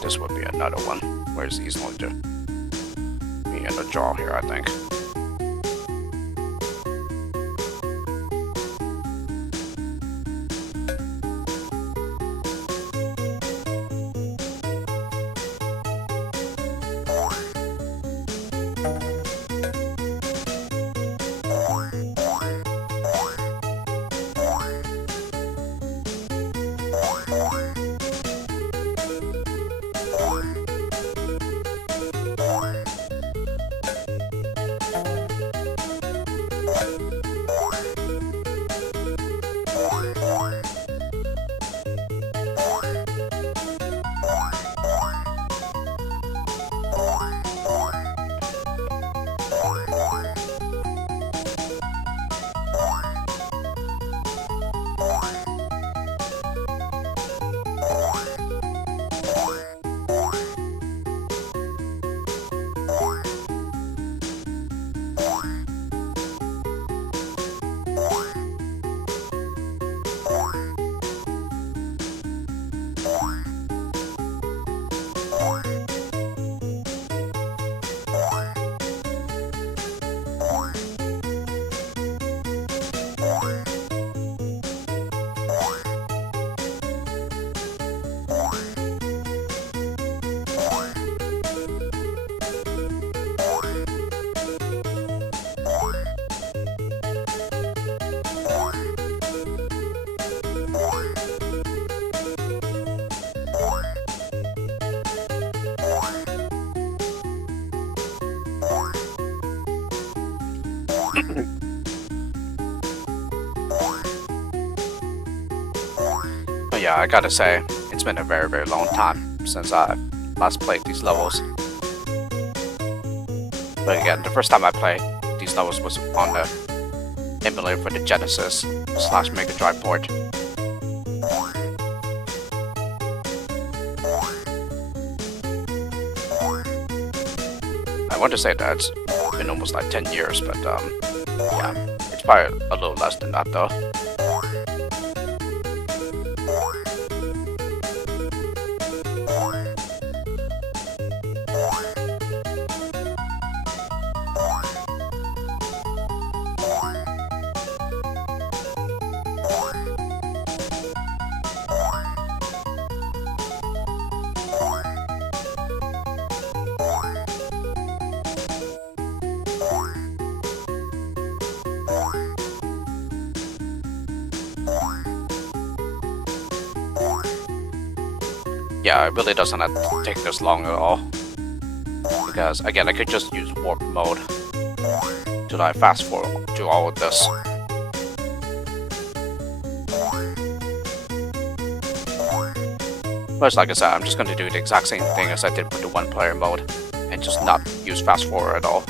this would be another one where it's easily to be in the draw here, I think. But yeah, I gotta say, it's been a very, very long time since I last played these levels. But again, the first time I played these levels was on the emulator for the Genesis / Mega Drive port. I want to say that it's been almost like 10 years, but yeah, it's probably a little less than that though. Yeah, it really doesn't have to take this long at all. Because again, I could just use warp mode to like fast forward to all of this. But like I said, I'm just going to do the exact same thing as I did with the one player mode and just not use fast forward at all.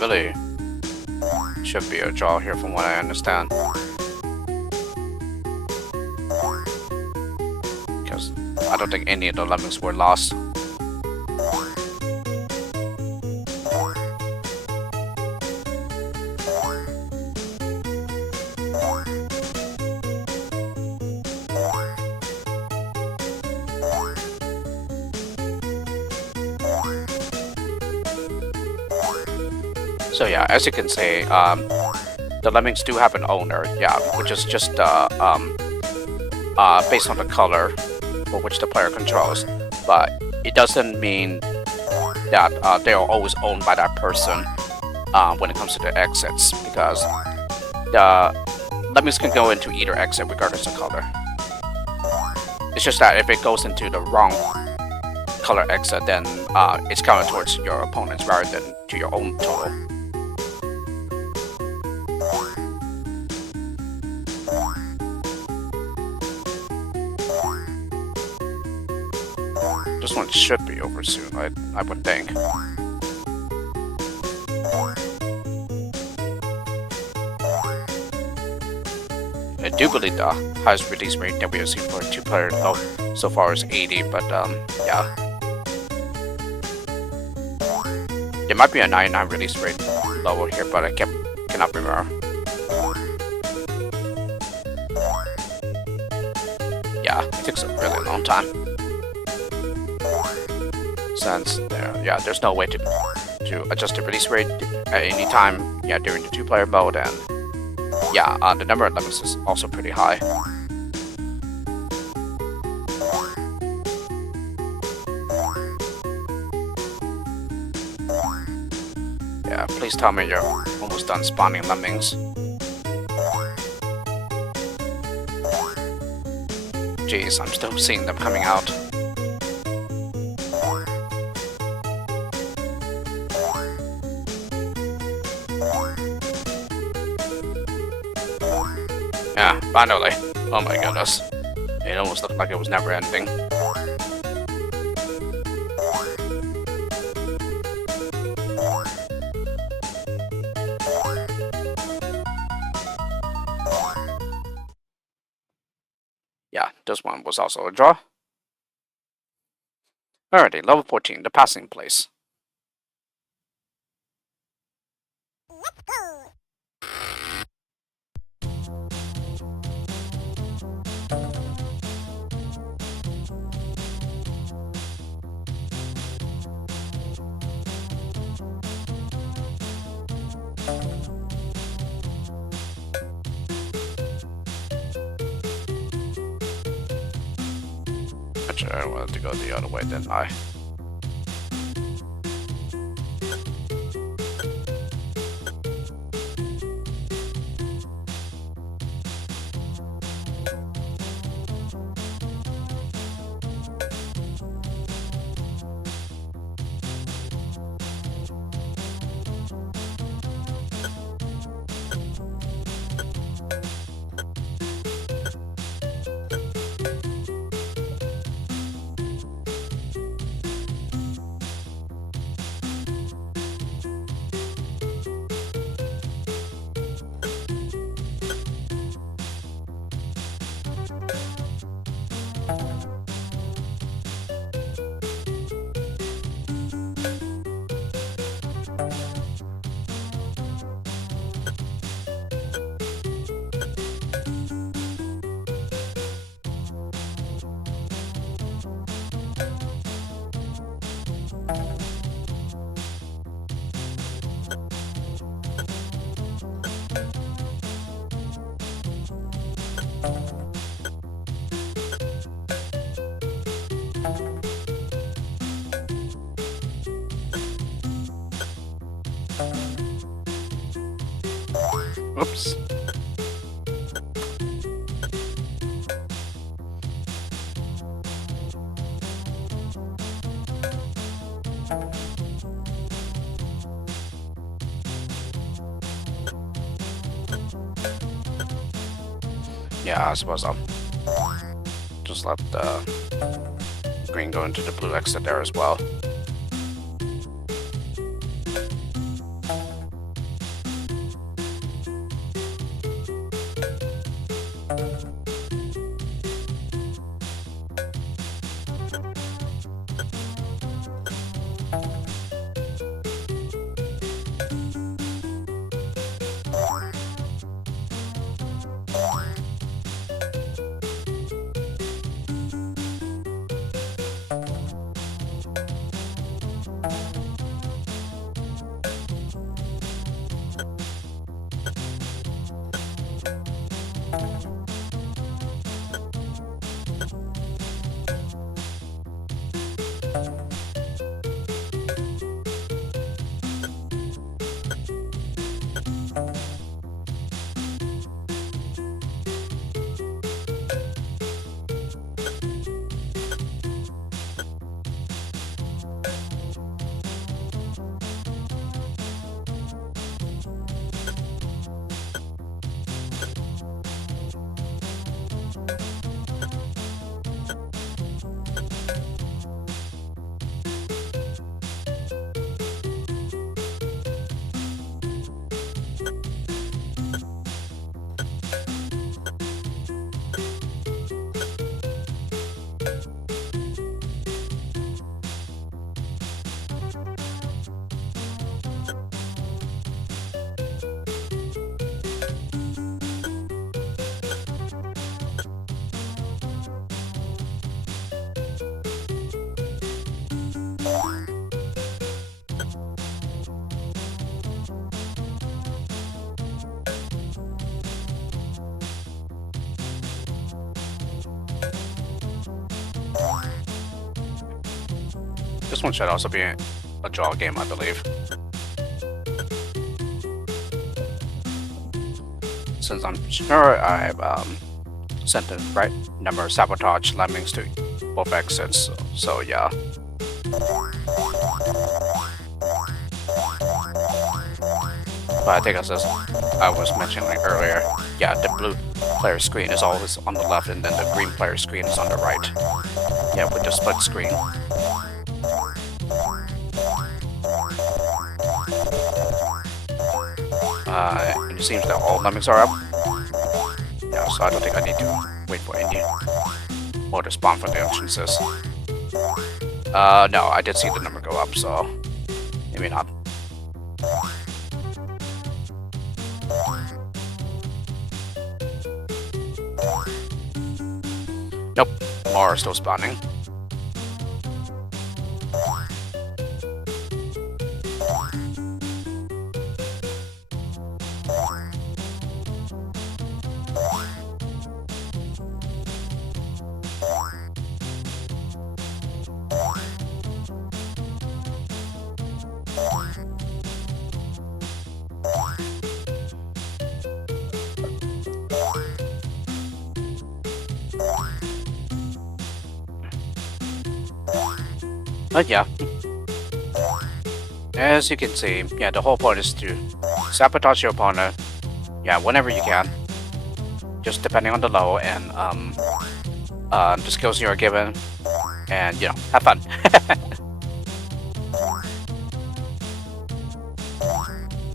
Really should be a draw here from what I understand, because I don't think any of the lemmings were lost. So yeah, as you can see, the lemmings do have an owner, yeah, which is just based on the color for which the player controls. But it doesn't mean that they are always owned by that person when it comes to the exits, because the lemmings can go into either exit regardless of color. It's just that if it goes into the wrong color exit, then it's counted towards your opponents rather than to your own total. This one should be over soon, I would think. do believe the highest release rate that we have seen for a two-player mode so far is 80, but yeah. There might be a 99 release rate lower here, but I cannot remember. Yeah, it takes a really long time. Since there's no way to adjust the release rate at any time, during the two-player mode, and the number of levels is also pretty high. Yeah, please tell me you're almost done spawning lemmings. Jeez, I'm still seeing them coming out. Yeah, finally. Oh my goodness. It almost looked like it was never ending. Yeah, this one was also a draw. Alrighty, level 14, the passing place. Let's go! Actually, I wanted to go the other way, didn't I? Oops. Yeah, I suppose I'll just let the green go into the blue exit there as well. one should also be a draw game, I believe. Since I'm sure I've sent the right number of sabotage lemmings to both exits, so yeah. But I think as I was mentioning earlier, yeah, the blue player screen is always on the left and then the green player screen is on the right. Yeah, with the split screen. And it seems that all lemmings are up. Yeah, so I don't think I need to wait for any more to spawn for the entrances. No, I did see the number go up, so maybe not. Nope, more are still spawning. But yeah, as you can see, yeah, the whole point is to sabotage your opponent, yeah, whenever you can, just depending on the level and the skills you are given, and you know, have fun.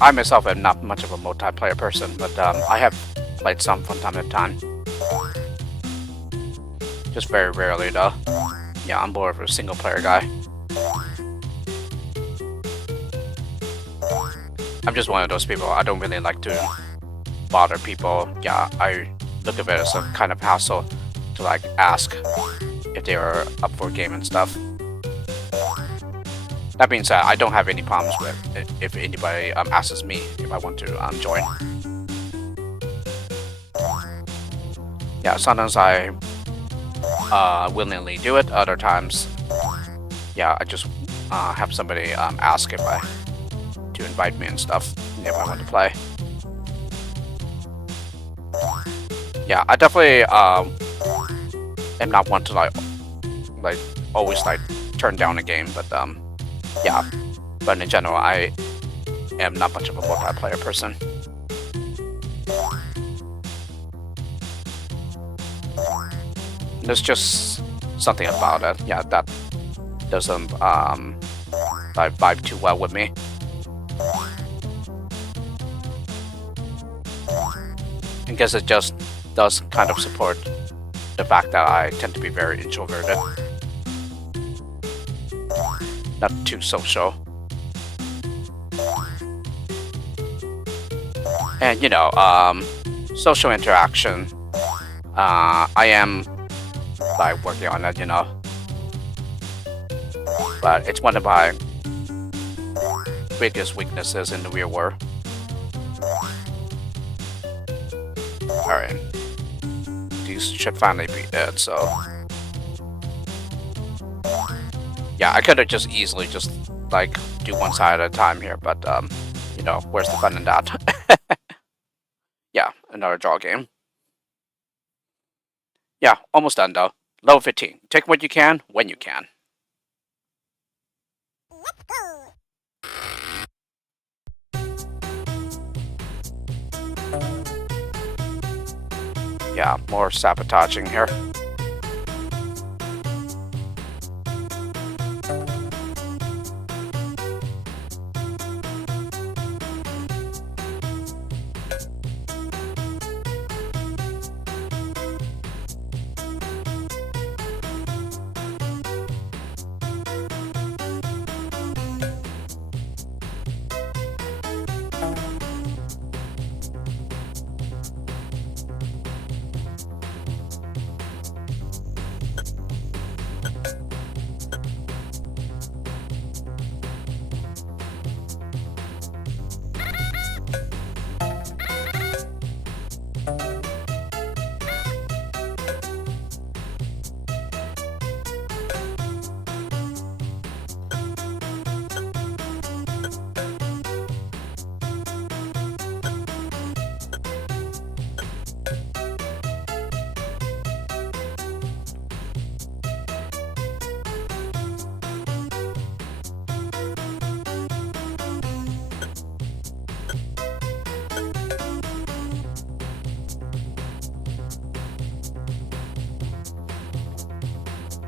I myself am not much of a multiplayer person, but I have played some from time to time. Just very rarely though. Yeah, I'm more of a single player guy. I'm just one of those people. I don't really like to bother people. Yeah, I look at it as a kind of hassle to like ask if they are up for a game and stuff. That being said, I don't have any problems with it if anybody asks me if I want to join. Yeah, sometimes I willingly do it. Other times, yeah, I just have somebody ask if I to invite me and stuff if I want to play. Yeah, I definitely am not one to like always like turn down a game, but yeah. But in general, I am not much of a multiplayer person. There's just something about it, yeah, that doesn't like vibe too well with me. I guess it just does kind of support the fact that I tend to be very introverted, not too social. And you know, social interaction, I am like working on it, you know, but it's one of my biggest weaknesses in the real world. Alright, these should finally be dead, so yeah, I could have just easily just like do one side at a time here, but you know, where's the fun in that? Yeah, another draw game. Yeah, almost done though. Level 15. Take what you can when you can. Let's go. Yeah, more sabotaging here.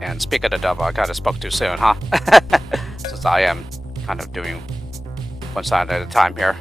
And speak of the devil, I kind of spoke too soon, huh? Since I am kind of doing one side at a time here.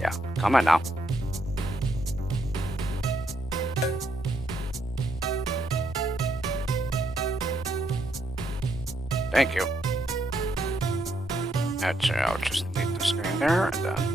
Yeah, come on now. Thank you. Actually, I'll just leave the screen there and then.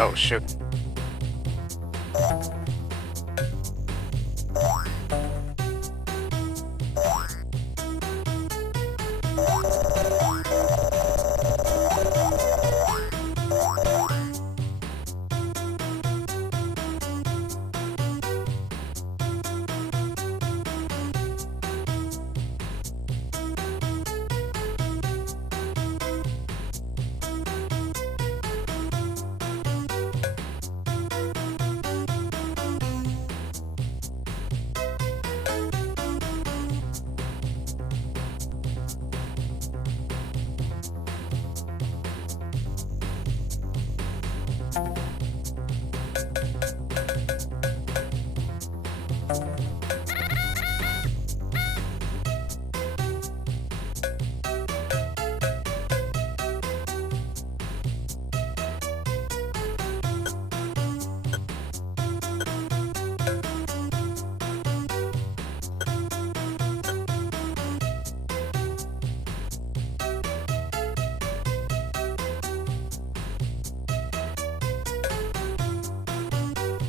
Oh, shoot.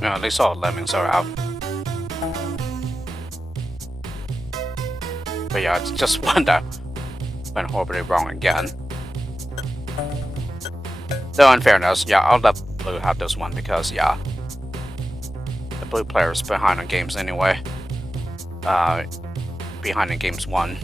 Yeah, at least all lemmings are out. But yeah, it's just one that went horribly wrong again. Though in fairness, yeah, I'll let blue have this one because, yeah, the blue player is behind on games anyway. Behind in games 1.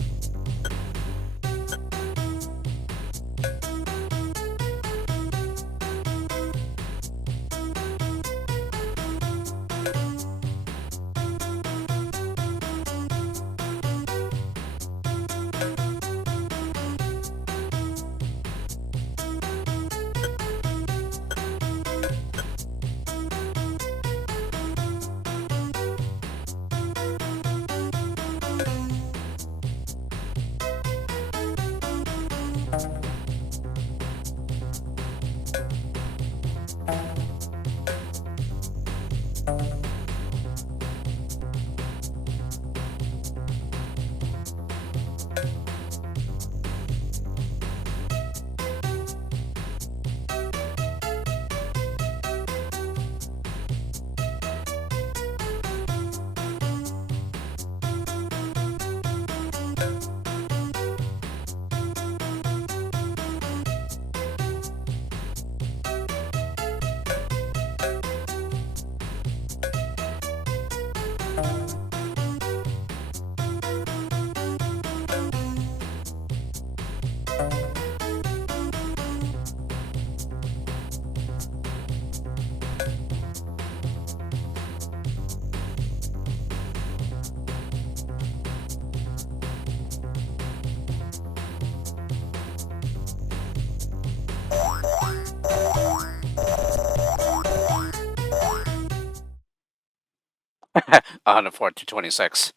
On 104 to 26.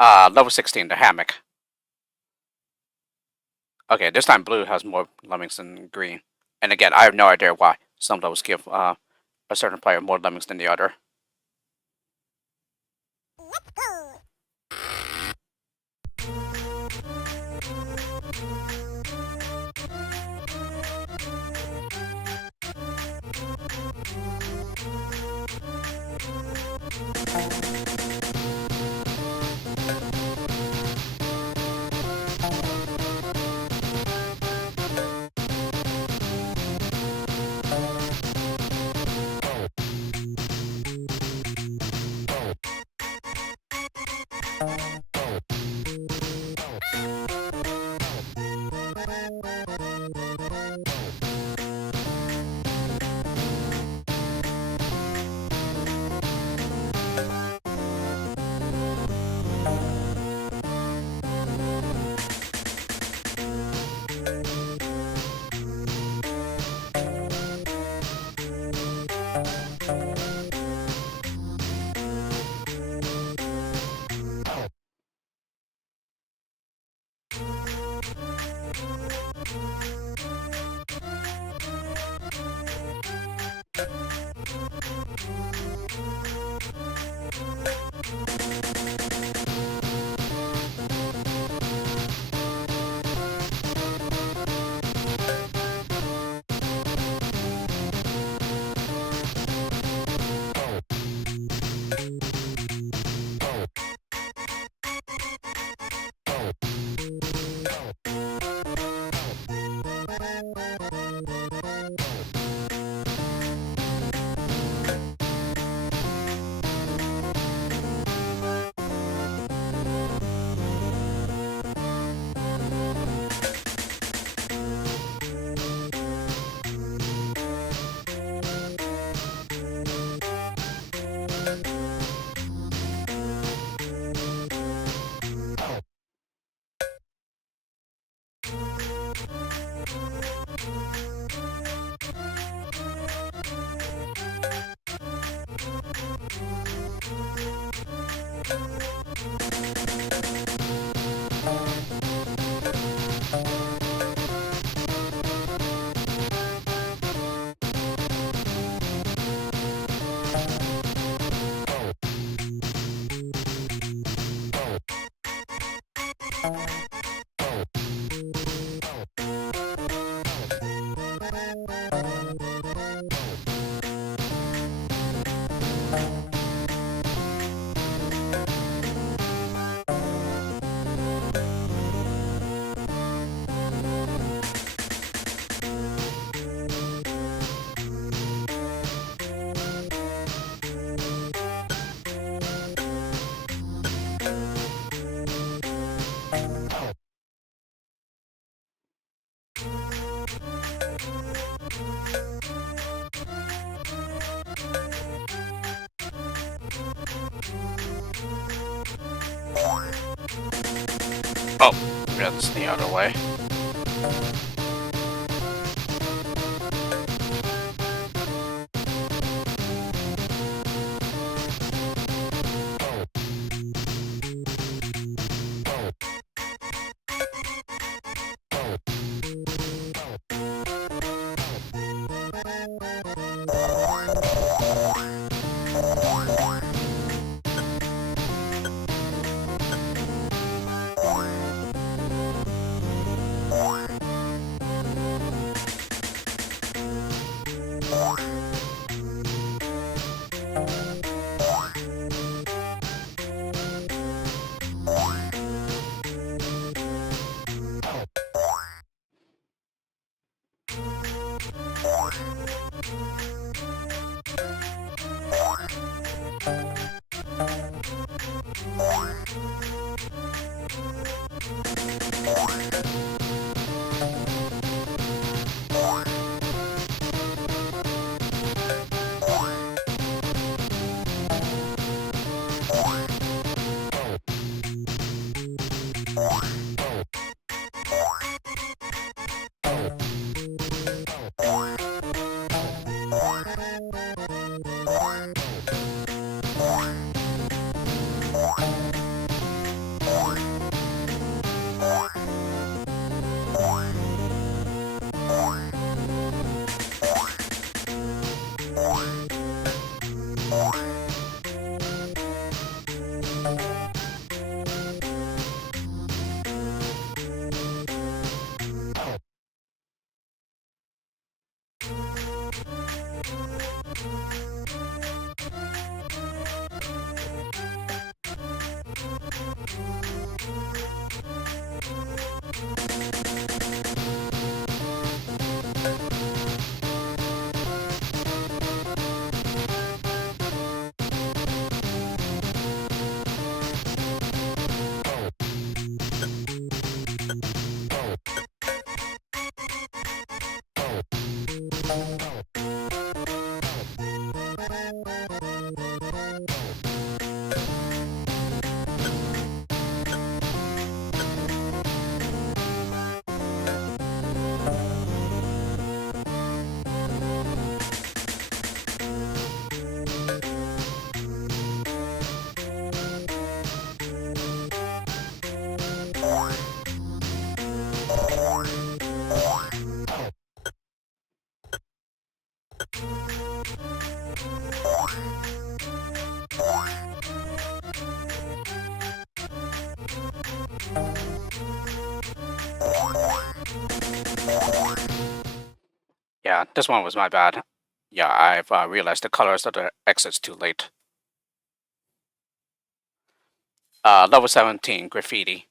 Level 16, the hammock. Okay, this time blue has more lemmings than green. And again, I have no idea why some levels give a certain player more lemmings than the other. Let's go. Oh, that's the other way. Yeah, this one was my bad. Yeah, I've realized the colors of the exits too late. Level 17, graffiti.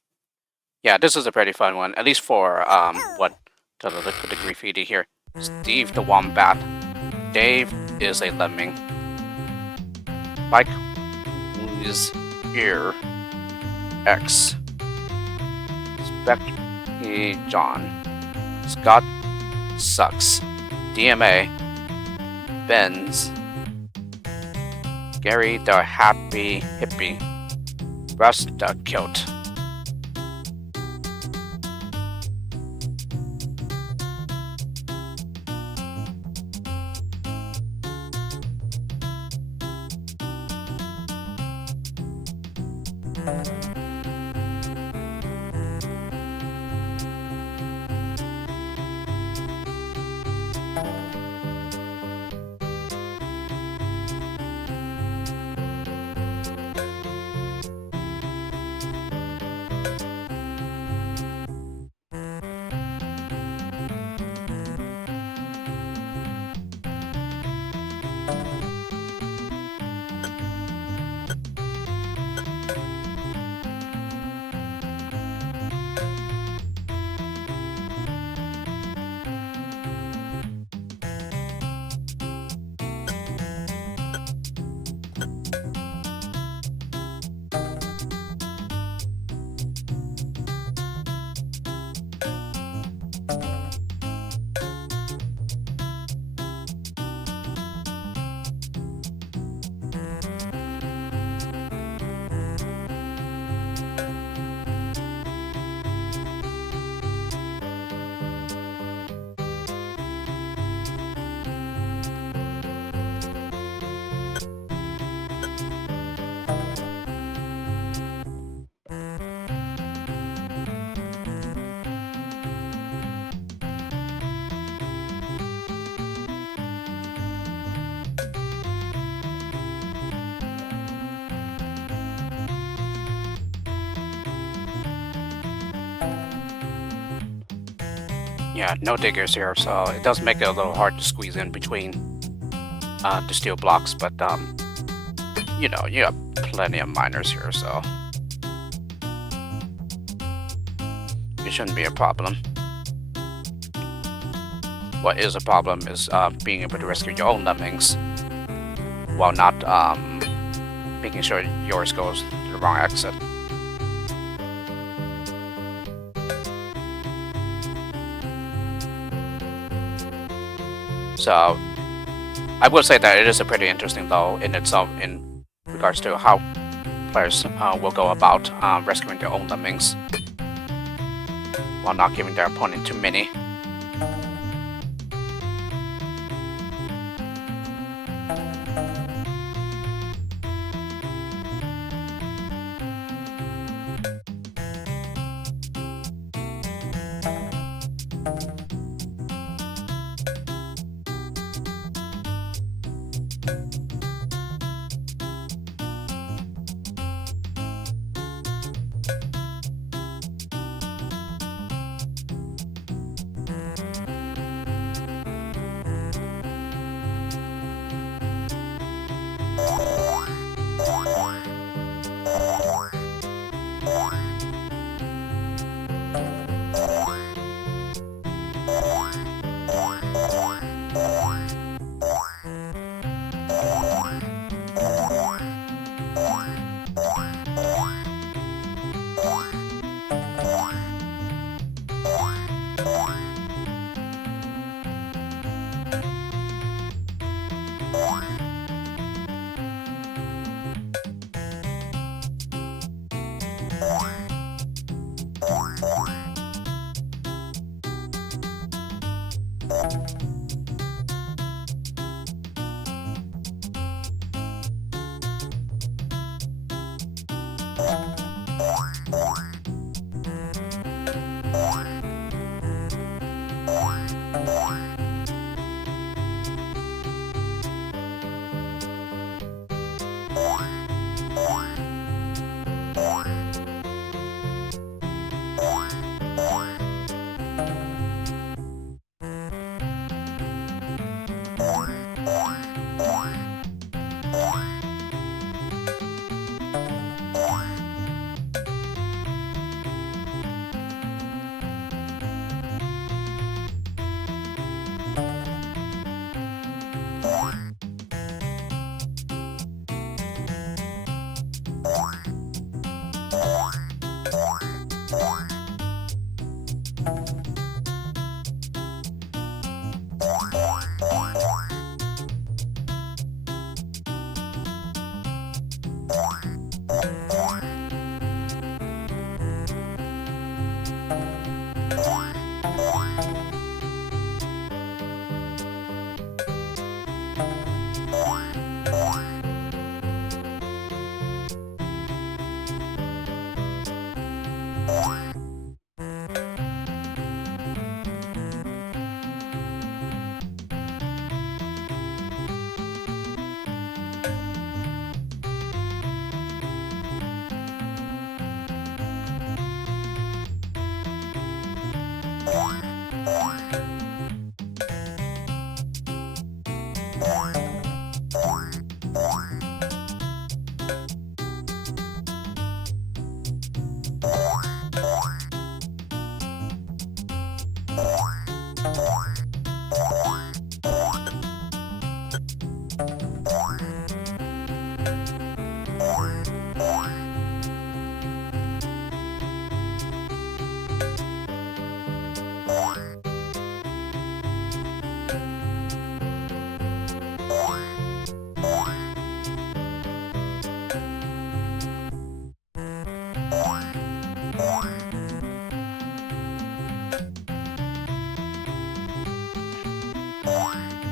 Yeah, this is a pretty fun one, at least for what the graffiti here. Steve the Wombat. Dave is a lemming. Mike is here. X. Specky John. Scott sucks. DMA. Benz. Gary the Happy Hippie. Russ the Kilt. Yeah, no diggers here, so it does make it a little hard to squeeze in between the steel blocks, but you know, you have plenty of miners here, so it shouldn't be a problem. What is a problem is being able to rescue your own lemmings while not making sure yours goes to the wrong exit. So I will say that it is a pretty interesting though in itself in regards to how players will go about rescuing their own lemmings while not giving their opponent too many.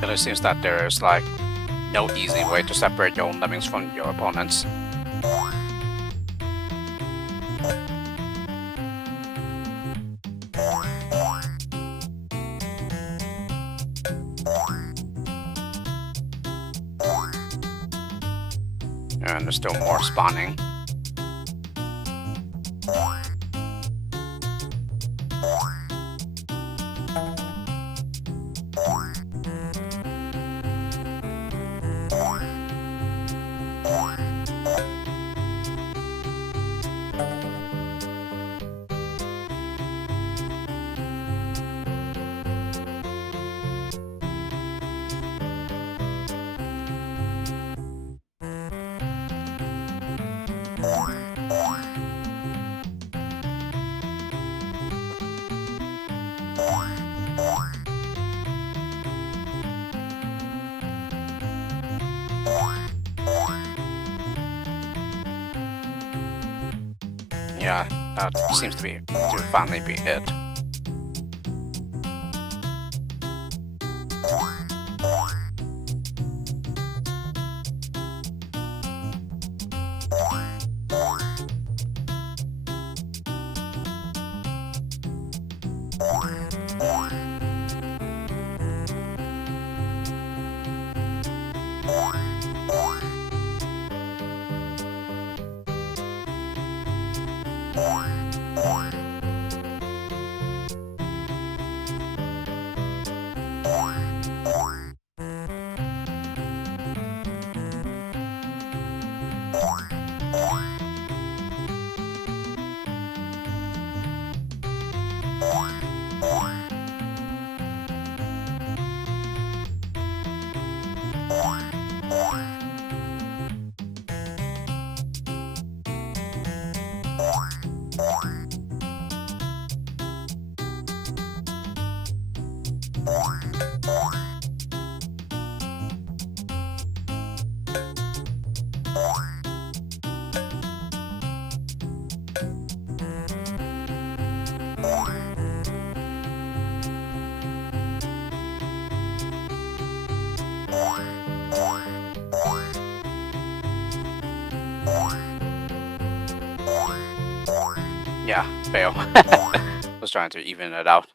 It seems that there is like no easy way to separate your own lemmings from your opponents. And there's still more spawning. Yeah, that seems to finally be it. Yeah, fail. Was trying to even it out.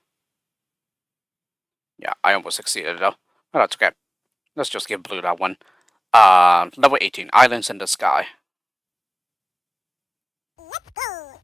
Yeah, I almost succeeded though. But that's okay. Let's just give blue that one. Level 18, Islands in the Sky. Let's go.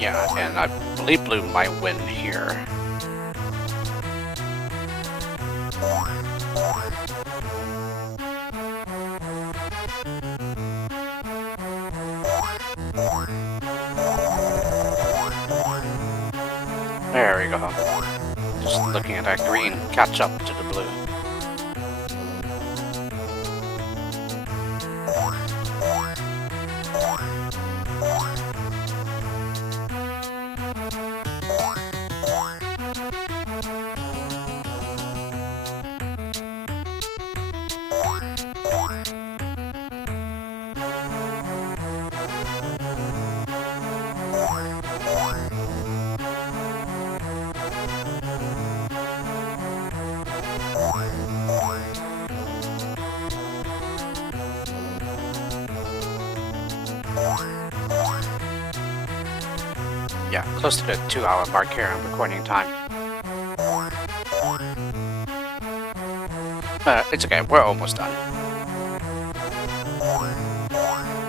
Yeah, and I believe blue might win here. There we go. Just looking at that green catch up to the blue. Yeah, close to the 2-hour mark here on recording time. It's okay, we're almost done.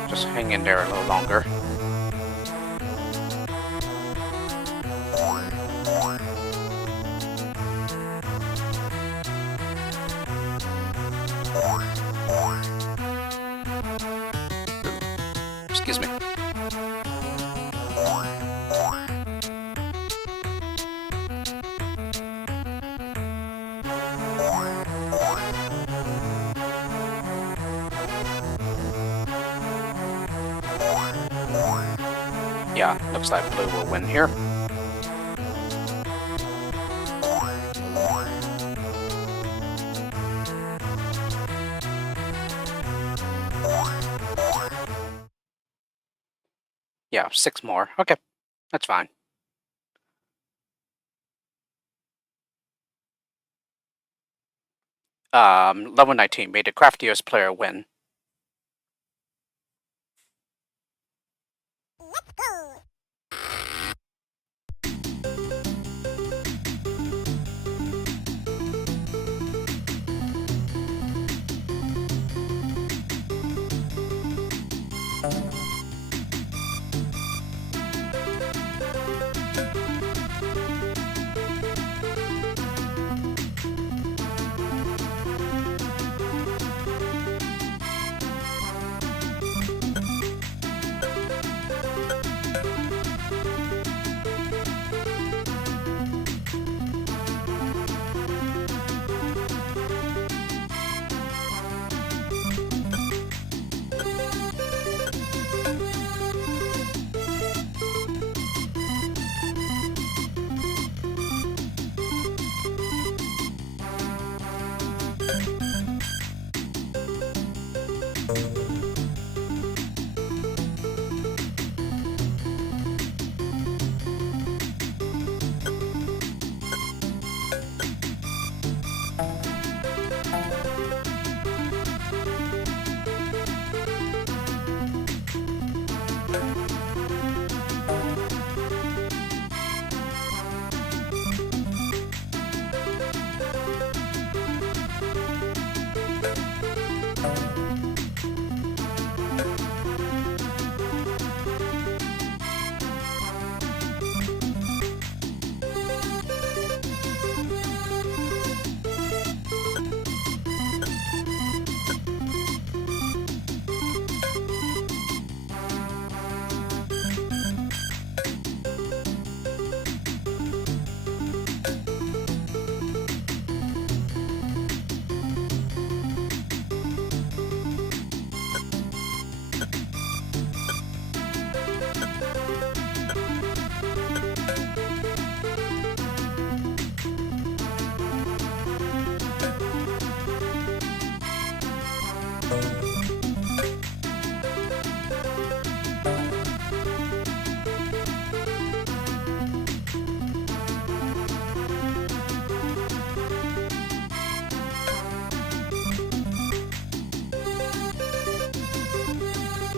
Just hang in there a little longer. Excuse me. Yeah, looks like blue will win here. Yeah, 6 more. Okay, that's fine. Level 19 made the craftiest player win. Let's go.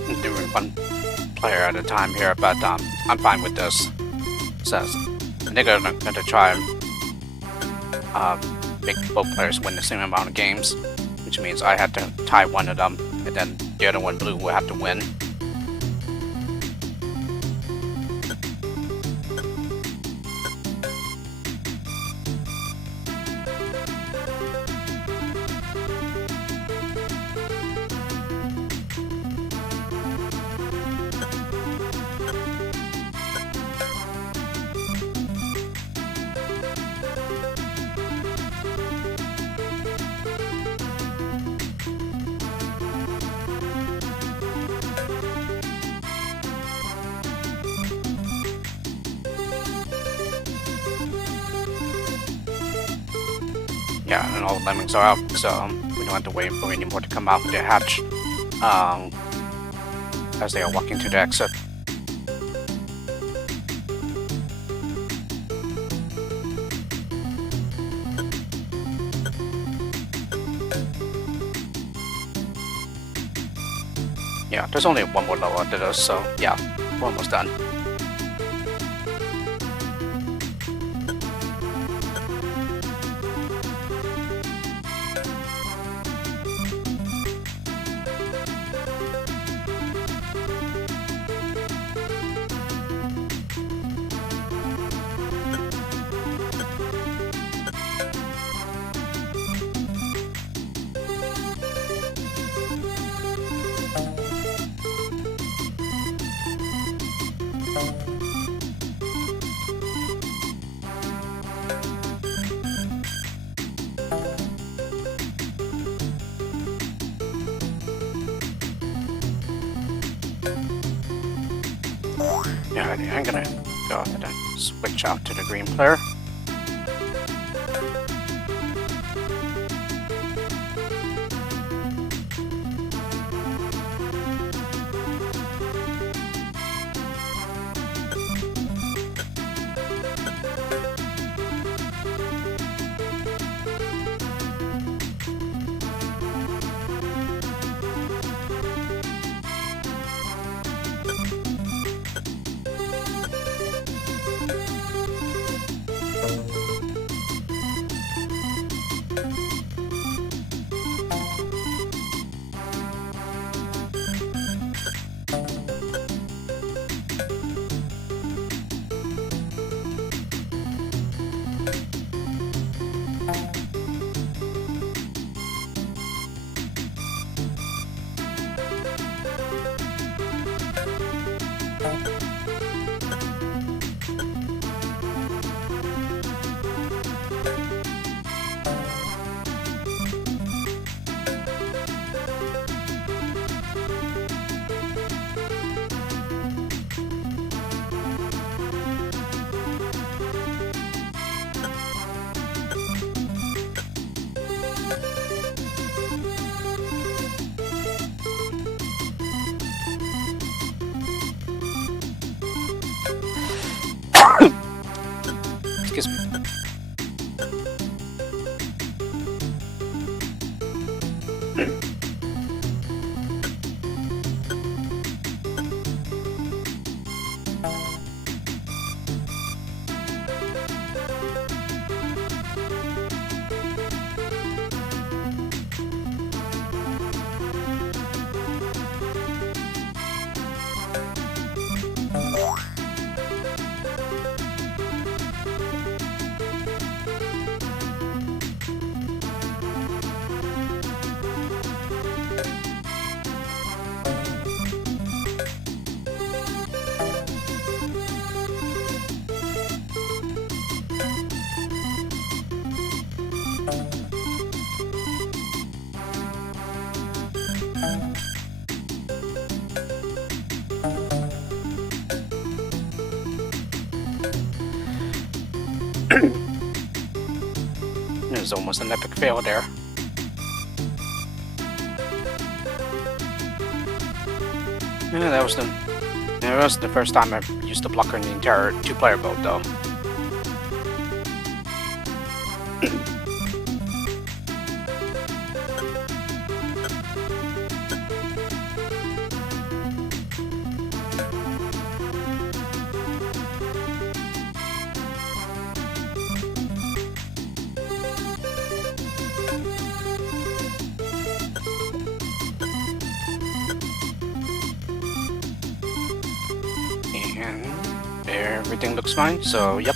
I'm doing one player at a time here, but I'm fine with this. Says they're gonna try and make both players win the same amount of games, which means I had to tie one of them, and then the other one, blue, will have to win. Yeah, and all the lemmings are out, so we don't have to wait for any more to come out of the hatch as they are walking to the exit. Yeah, there's only one more level after this, so yeah, we're almost done. Yeah, I'm gonna go ahead and switch out to the green player. Excuse me. It was almost an epic fail there. Yeah, that was the first time I've used the blocker in the entire two-player mode, though. And everything looks fine, so yep.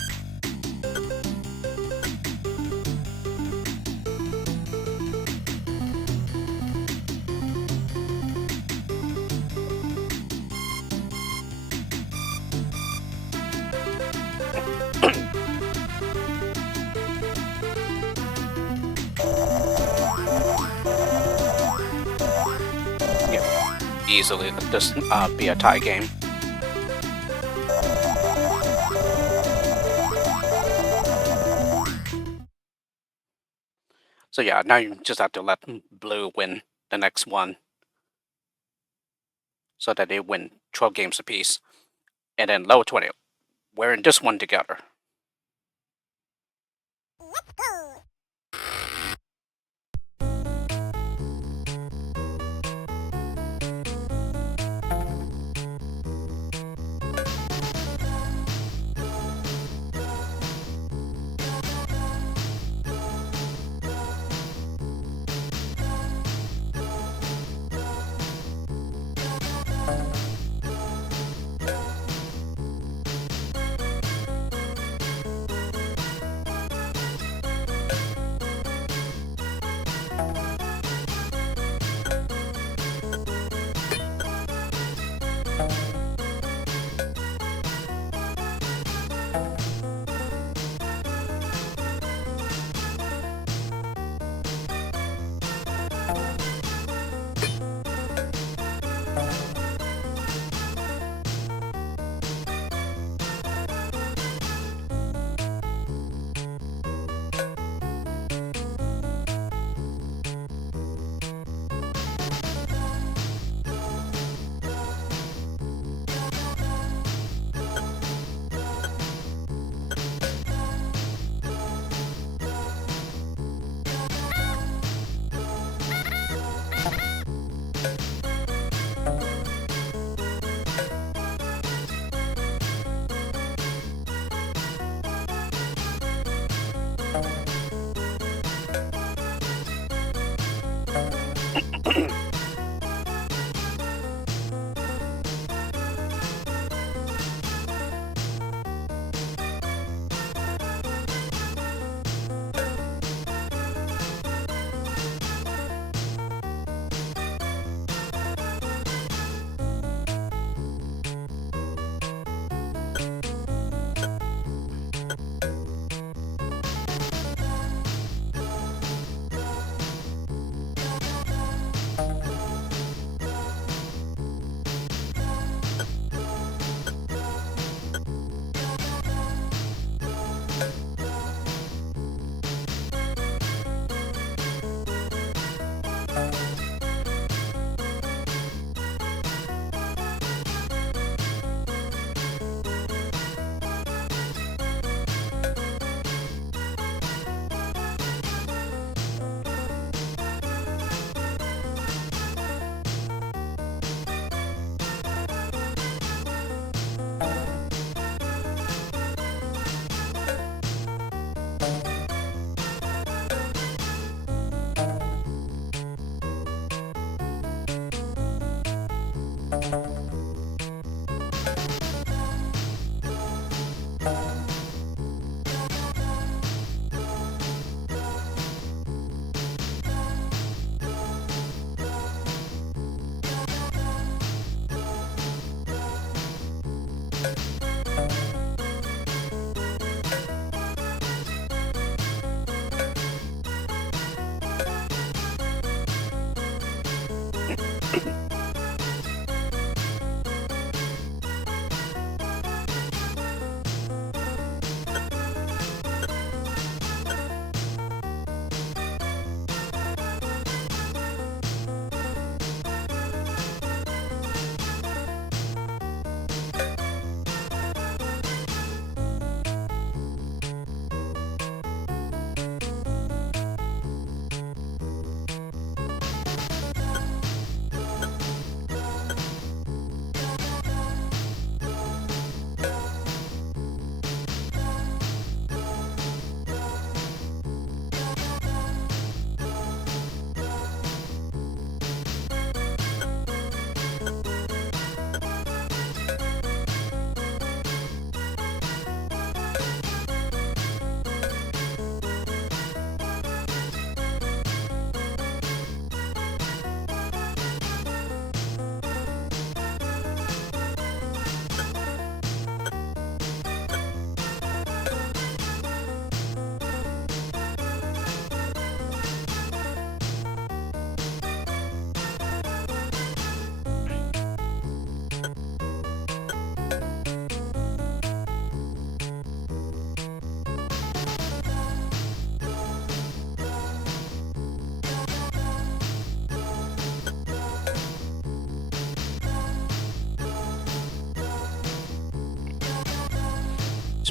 Easily let this be a tie game. So yeah, now you just have to let blue win the next one, so that they win 12 games apiece. And then low 20, we're in this one together. Let's go.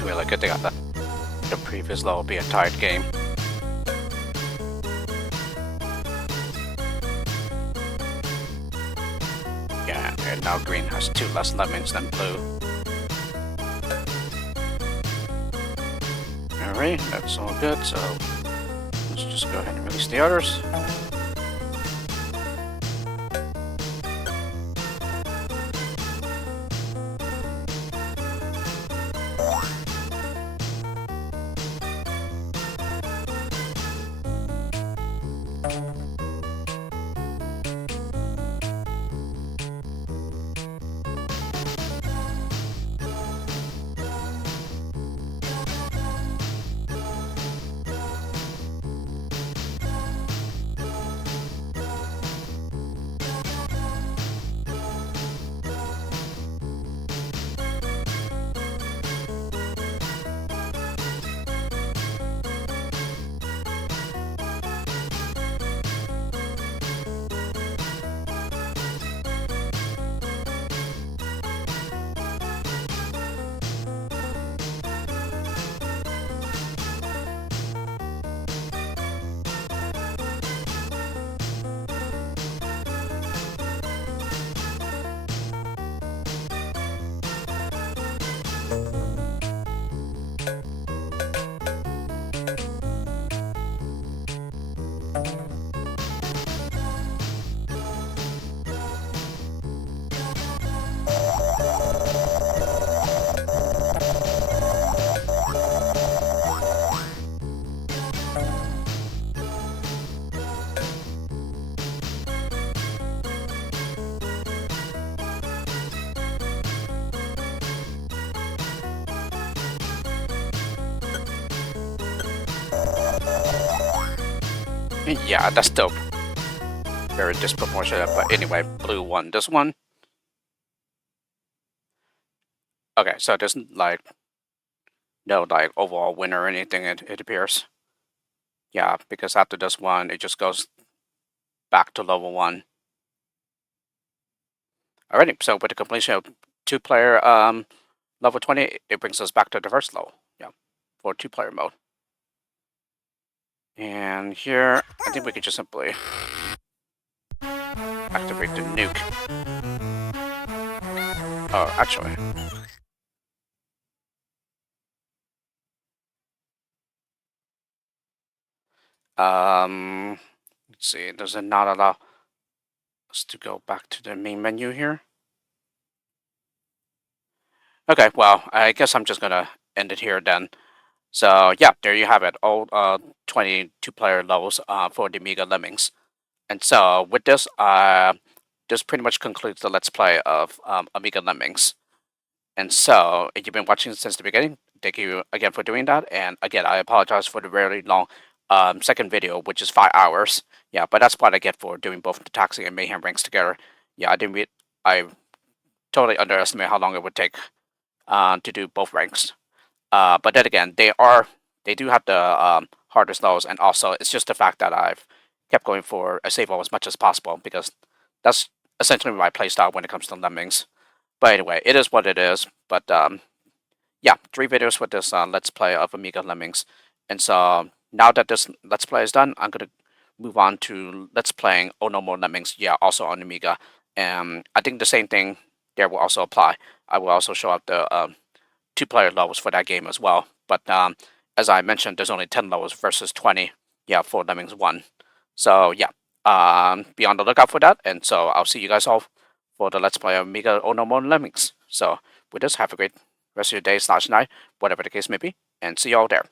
really good thing that the previous level be a tight game. Yeah, and now green has 2 less lemmings than blue. Alright, that's all good, so let's just go ahead and release the others. Yeah, that's dope. Very disproportionate, but anyway, blue won this one. Okay, so there's like no like overall winner or anything, it appears. Yeah, because after this one, it just goes back to level 1. Alrighty, so with the completion of 2-player level 20, it brings us back to the first level. Yeah, for 2-player mode. And here, I think we could just simply activate the nuke. Oh, actually. Let's see, does it not allow us to go back to the main menu here? Okay, well, I guess I'm just gonna end it here then. So yeah, there you have it, all 22-player levels for the Amiga Lemmings. And so with this, this pretty much concludes the Let's Play of Amiga Lemmings. And so, if you've been watching since the beginning, thank you again for doing that. And again, I apologize for the very long second video, which is 5 hours. Yeah, but that's what I get for doing both the Taxi and Mayhem ranks together. Yeah, I totally underestimate how long it would take to do both ranks. But then again, they do have the hardest levels, and also it's just the fact that I've kept going for a save as much as possible because that's essentially my playstyle when it comes to Lemmings. But anyway, it is what it is. But yeah, 3 videos with this Let's Play of Amiga Lemmings. And so now that this Let's Play is done, I'm going to move on to Let's Playing Oh No More Lemmings, yeah, also on Amiga. And I think the same thing there will also apply. I will also show up the 2-player levels for that game as well. But as I mentioned, there's only 10 levels versus 20, yeah, for Lemmings 1. So yeah, be on the lookout for that. And so I'll see you guys all for the Let's Play of Amiga Oh No More Lemmings. So with this, have a great rest of your day / night, whatever the case may be, and see you all there.